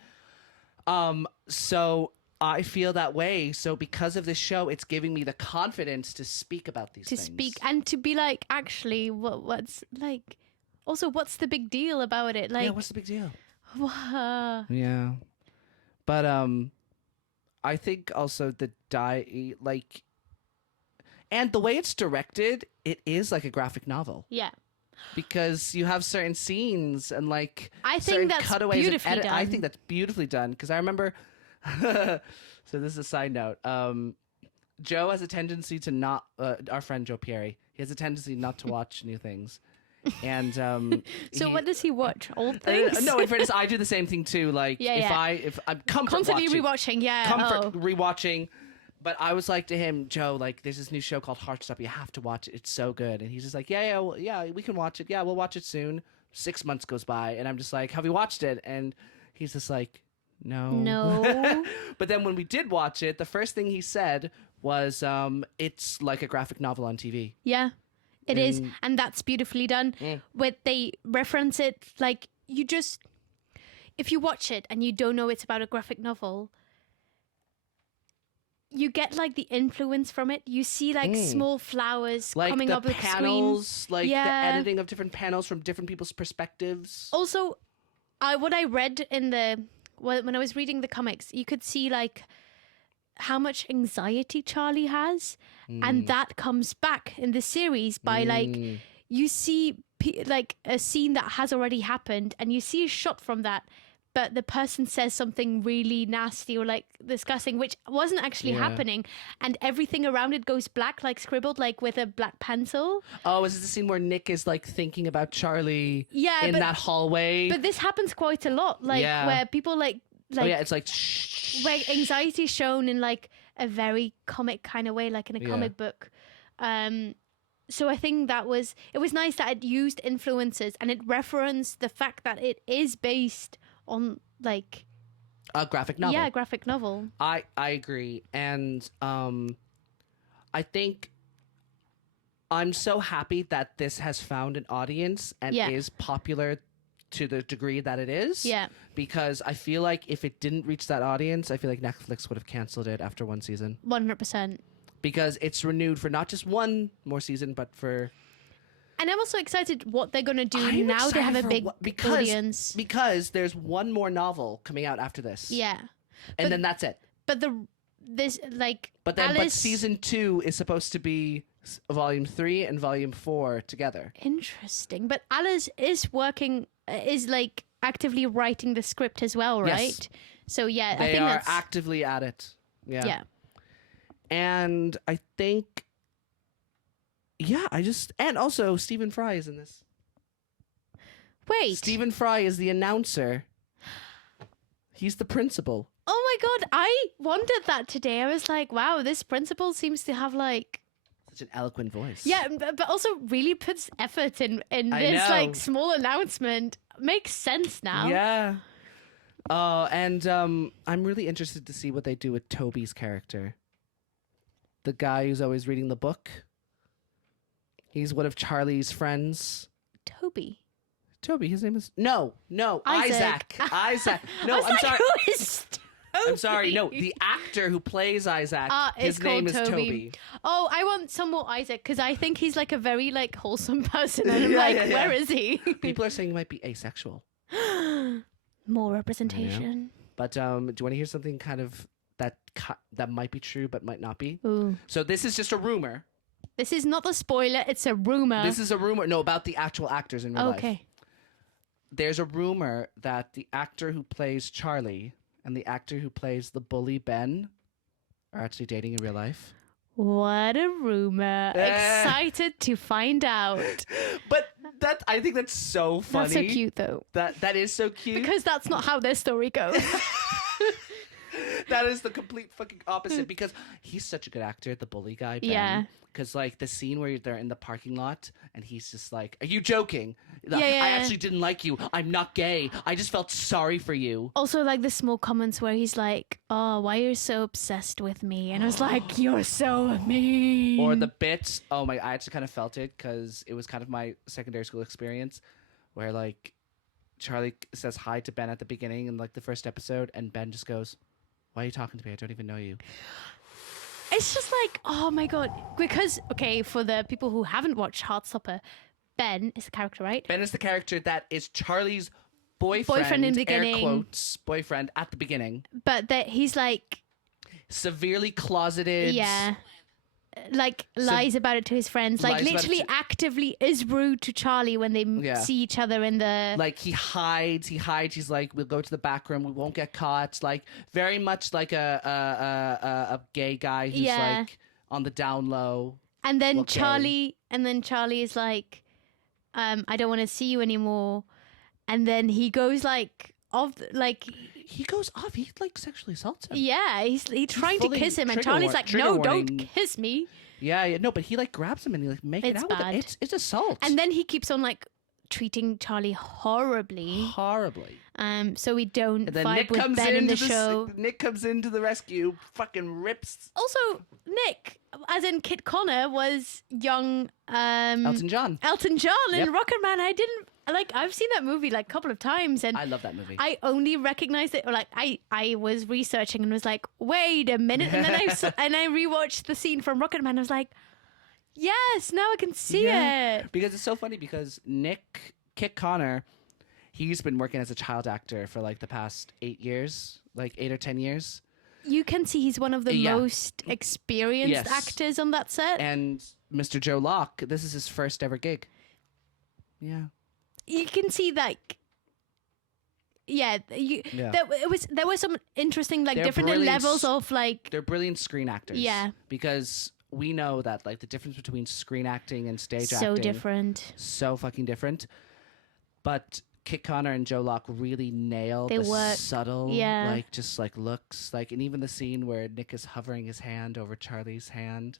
So I feel that way. So because of this show, it's giving me the confidence to speak about these things. To speak and to be like, actually, what's like... Also, what's the big deal about it? Like, yeah, what's the big deal? Wow. Yeah. But I think also and the way it's directed, it is like a graphic novel. Yeah. Because you have certain scenes and like I certain think that's cutaways beautifully and edit. done. I think that's beautifully done because I remember. So this is a side note. Joe has a tendency to not. Our friend Joe Pieri, he has a tendency not to watch new things. And so what does he watch? Old things? No, in fairness, I do the same thing too. Like if I'm constantly rewatching, rewatching. But I was like to him, Joe, like there's this new show called Heartstopper. You have to watch it. It's so good. And he's just like, yeah, we can watch it. Yeah, we'll watch it soon. 6 months goes by, and I'm just like, have you watched it? And he's just like, no. But then when we did watch it, the first thing he said was, it's like a graphic novel on TV. Yeah. It is, and that's beautifully done. They reference it like if you watch it and you don't know it's about a graphic novel, you get like the influence from it. You see like small flowers like coming up with panels, like the editing of different panels from different people's perspectives. Also, what I read when I was reading the comics, you could see like how much anxiety Charlie has, and that comes back in the series by like you see like a scene that has already happened, and you see a shot from that, but the person says something really nasty or like disgusting, which wasn't actually happening, and everything around it goes black, like scribbled like with a black pencil. Oh, is this the scene where Nick is like thinking about Charlie in that hallway? But this happens quite a lot, like where people like it's like where anxiety is shown in like a very comic kind of way, like in a comic book. So I think it was nice that it used influences and it referenced the fact that it is based on like a graphic novel. Yeah, graphic novel. I agree, and I think I'm so happy that this has found an audience and is popular to the degree that it is. Yeah. Because I feel like if it didn't reach that audience, I feel like Netflix would have canceled it after one season. 100%. Because it's renewed for not just one more season, but for... And I'm also excited what they're going to do now they have a big audience. Because there's one more novel coming out after this. Yeah. And then that's it. But but season 2 is supposed to be volume 3 and volume 4 together. Interesting. But Alice is like actively writing the script as well, right? Yes. So I think they are actively at it. Yeah. Yeah. And I think, and also Stephen Fry is in this. Wait. Stephen Fry is the announcer. He's the principal. Oh my God. I wondered that today. I was like, wow, this principal seems to have like... such an eloquent voice. Yeah, but also really puts effort in this like small announcement. Makes sense now. Yeah. And I'm really interested to see what they do with Toby's character. The guy who's always reading the book. He's one of Charlie's friends. Toby, his name is... No, Isaac. Isaac. No, I'm sorry. Who is Toby? I'm sorry. No, the actor who plays Isaac, his name is Toby. Oh, I want some more Isaac because I think he's like a very like wholesome person. And I'm where is he? People are saying he might be asexual. More representation. But do you want to hear something kind of that might be true but might not be? Ooh. So this is just a rumor. This is not a spoiler. It's a rumor. This is a rumor. No, about the actual actors in real life. Okay. There's a rumor that the actor who plays Charlie and the actor who plays the bully Ben are actually dating in real life. What a rumor. Excited to find out. But I think that's so funny. That's so cute though. That is so cute. Because that's not how their story goes. That is the complete fucking opposite because he's such a good actor, the bully guy, Ben. Yeah. Because like the scene where they're in the parking lot and he's just like, "Are you joking? I actually didn't like you. I'm not gay. I just felt sorry for you." Also like the small comments where he's like, "Oh, why are you so obsessed with me?" And I was like, "You're so mean." Or the bits. Oh my! I actually kind of felt it because it was kind of my secondary school experience where like Charlie says hi to Ben at the beginning in like the first episode, and Ben just goes, "Why are you talking to me? I don't even know you." It's just like, oh my God. Because, okay, for the people who haven't watched Heartstopper, Ben is the character, right? Ben is the character that is Charlie's boyfriend in the beginning. Air quotes, boyfriend at the beginning. But that he's like... severely closeted. Yeah. Like, lies about it to his friends. Like, literally actively is rude to Charlie when they see each other in the... Like, he hides. He's like, we'll go to the back room. We won't get caught. Like, very much like a gay guy who's, like, on the down low. And then Charlie is like, I don't want to see you anymore. And then he goes, like, off, like... He goes off. He like sexually assaults him. Yeah, he's trying to kiss him, and Charlie's like, "No, don't kiss me." Yeah, no, but he like grabs him and he like makes it out with him. It's assault. And then he keeps on like treating Charlie horribly. So we don't vibe with Ben in the show. Nick comes into the rescue, fucking rips. Also, Nick, as in Kit Connor, was young Elton John in Rocketman. I've seen that movie like a couple of times, and I love that movie. I only recognized it, or like I was researching and was like, wait a minute, and then I rewatched the scene from Rocketman. I was like, yes, now I can see it. Because it's so funny because Kit Connor, he's been working as a child actor for like the past 8 years, like 8 or 10 years. You can see he's one of the most experienced actors on that set. And Mr. Joe Locke, this is his first ever gig. Yeah. You can see like, there were some interesting like different levels of like. They're brilliant screen actors. Yeah. Because we know that like the difference between screen acting and stage acting. So different. So fucking different. But Kit Connor and Joe Locke really nailed subtle, like just like looks, like, and even the scene where Nick is hovering his hand over Charlie's hand.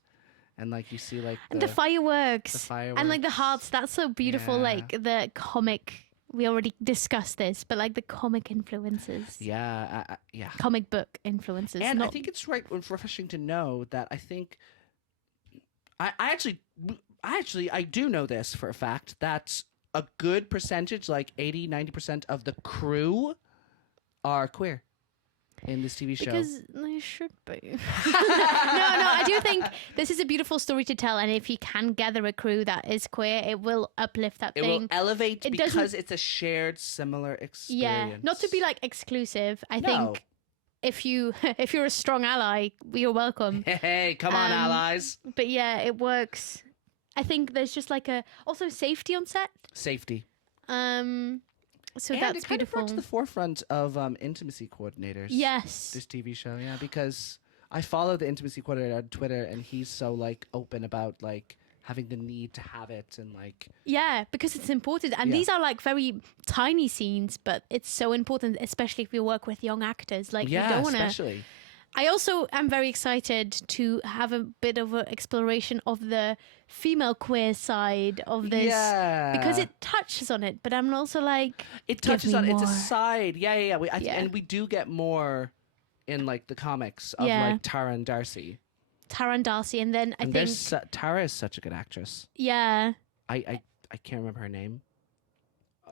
And like you see like the fireworks. And like the hearts, that's so beautiful. Like the comic, we already discussed this, but like the comic influences. Comic book influences. And I think it's refreshing to know that I think I do know this for a fact that a good percentage, like 80-90% of the crew are queer in this TV show. Because they should be. No, I do think this is a beautiful story to tell, and if you can gather a crew that is queer, it will uplift that thing. It will elevate because it's a shared, similar experience. Yeah, not to be like exclusive. I think if you're a strong ally, you're welcome. Hey, come on, allies. But yeah, it works. I think there's just like also safety on set. Safety. So and that's it kind beautiful. of brought to the forefront of intimacy coordinators. Yes. This TV show, because I follow the intimacy coordinator on Twitter, and he's so like open about like having the need to have it and like. Yeah, because it's important, and these are like very tiny scenes, but it's so important, especially if you work with young actors. Like you don't want to. Especially. I also am very excited to have a bit of an exploration of the female queer side of this because it touches on it, but I'm also like, it touches on it's a side. And we do get more in like the comics of like Tara and Darcy. And then I think Tara is such a good actress. I can't remember her name.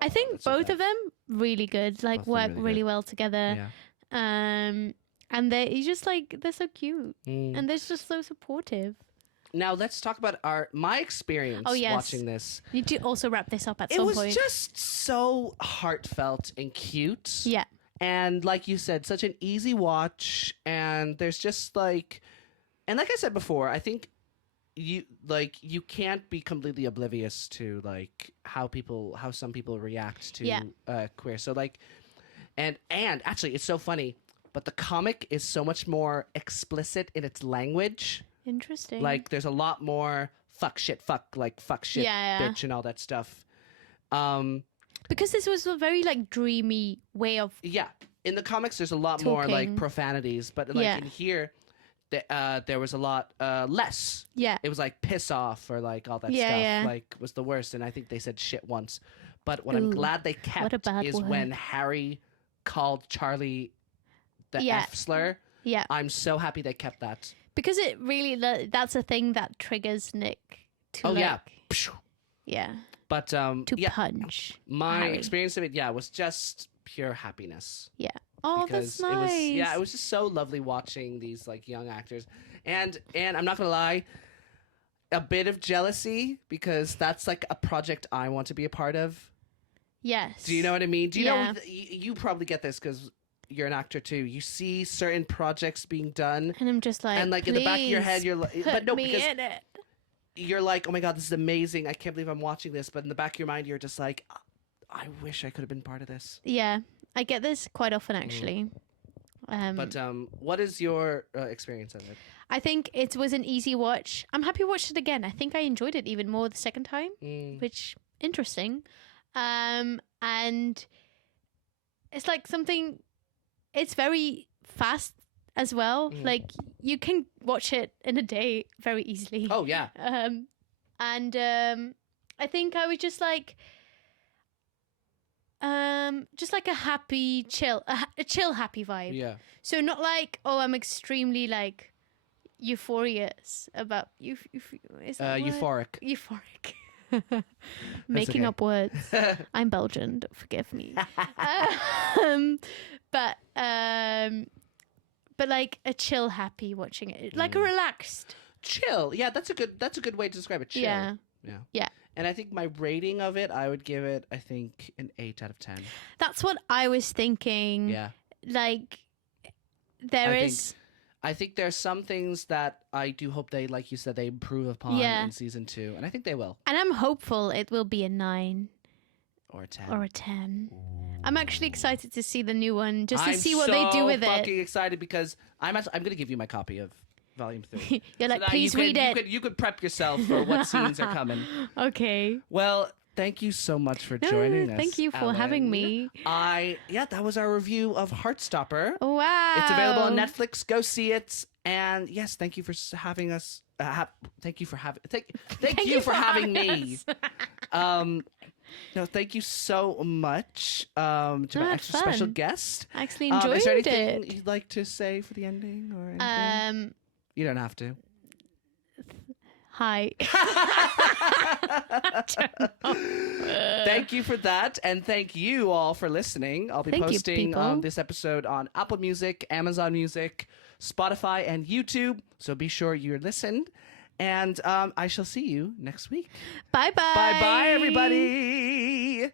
I think both of them really good, like work really well together. And they're just like, they're so cute. And they're just so supportive. Now let's talk about my experience watching this. You need to also wrap this up at some point. It was just so heartfelt and cute. Yeah. And like you said, such an easy watch. And there's just like, and like I said before, I think you can't be completely oblivious to like how some people react to queer. So like, and actually it's so funny. But the comic is so much more explicit in its language. Interesting. Like, there's a lot more fuck shit, bitch, and all that stuff. Because this was a very, like, dreamy way of Yeah. In the comics, there's a lot more, like, profanities. But, like, in here, there was a lot less. Yeah. It was, like, piss off or, like, all that stuff. Like, was the worst. And I think they said shit once. But what I'm glad they kept is when Harry called Charlie the F slur. Yeah. I'm so happy they kept that. Because it really, that's a thing that triggers Nick to Yeah. But, to punch my Harry. experience of it, was just pure happiness. Yeah. Oh, because that's nice. It was just so lovely watching these, like, young actors. And I'm not going to lie, a bit of jealousy because that's like a project I want to be a part of. Yes. Do you know what I mean? Do you know? You probably get this because you're an actor too. You see certain projects being done, and I'm just like, and like in the back of your head, you're like, put me in it. You're like, oh my god, this is amazing. I can't believe I'm watching this. But in the back of your mind, you're just like, I wish I could have been part of this. Yeah, I get this quite often actually. But what is your experience of it? I think it was an easy watch. I'm happy I watched it again. I think I enjoyed it even more the second time, which interesting. And it's like something. It's very fast as well. Like you can watch it in a day very easily. Oh yeah. I think I was just like a happy, chill, a chill, happy vibe. Yeah. So not like, oh, I'm extremely like euphorious about euphoric. Euphoric. Making up words. I'm Belgian. Don't forgive me. But like a chill, happy watching it, like a relaxed chill. Yeah, that's a good way to describe it. Chill. Yeah. And I think my rating of it, I would give it, I think, an 8 out of 10. That's what I was thinking. Yeah. Like, I think there's some things that I do hope they, like you said, they improve upon in season 2. And I think they will. And I'm hopeful it will be a 9. Or a 10. Or a 10. I'm actually excited to see the new one, just to see what they do with it. I'm so fucking excited because I'm going to give you my copy of Volume 3. You're like, please read it. You could prep yourself for what scenes are coming. Okay. Well, thank you so much for joining us. Thank you for having me. That was our review of Heartstopper. Wow. It's available on Netflix. Go see it. And yes, thank you for having us. Thank you for having me. No, thank you so much to my extra special guest. I actually enjoyed it. Is there anything you'd like to say for the ending or anything? You don't have to. Hi. Thank you for that, and thank you all for listening. I'll be posting this episode on Apple Music, Amazon Music, Spotify, and YouTube, so be sure you're listened. And I shall see you next week. Bye-bye. Bye-bye, everybody.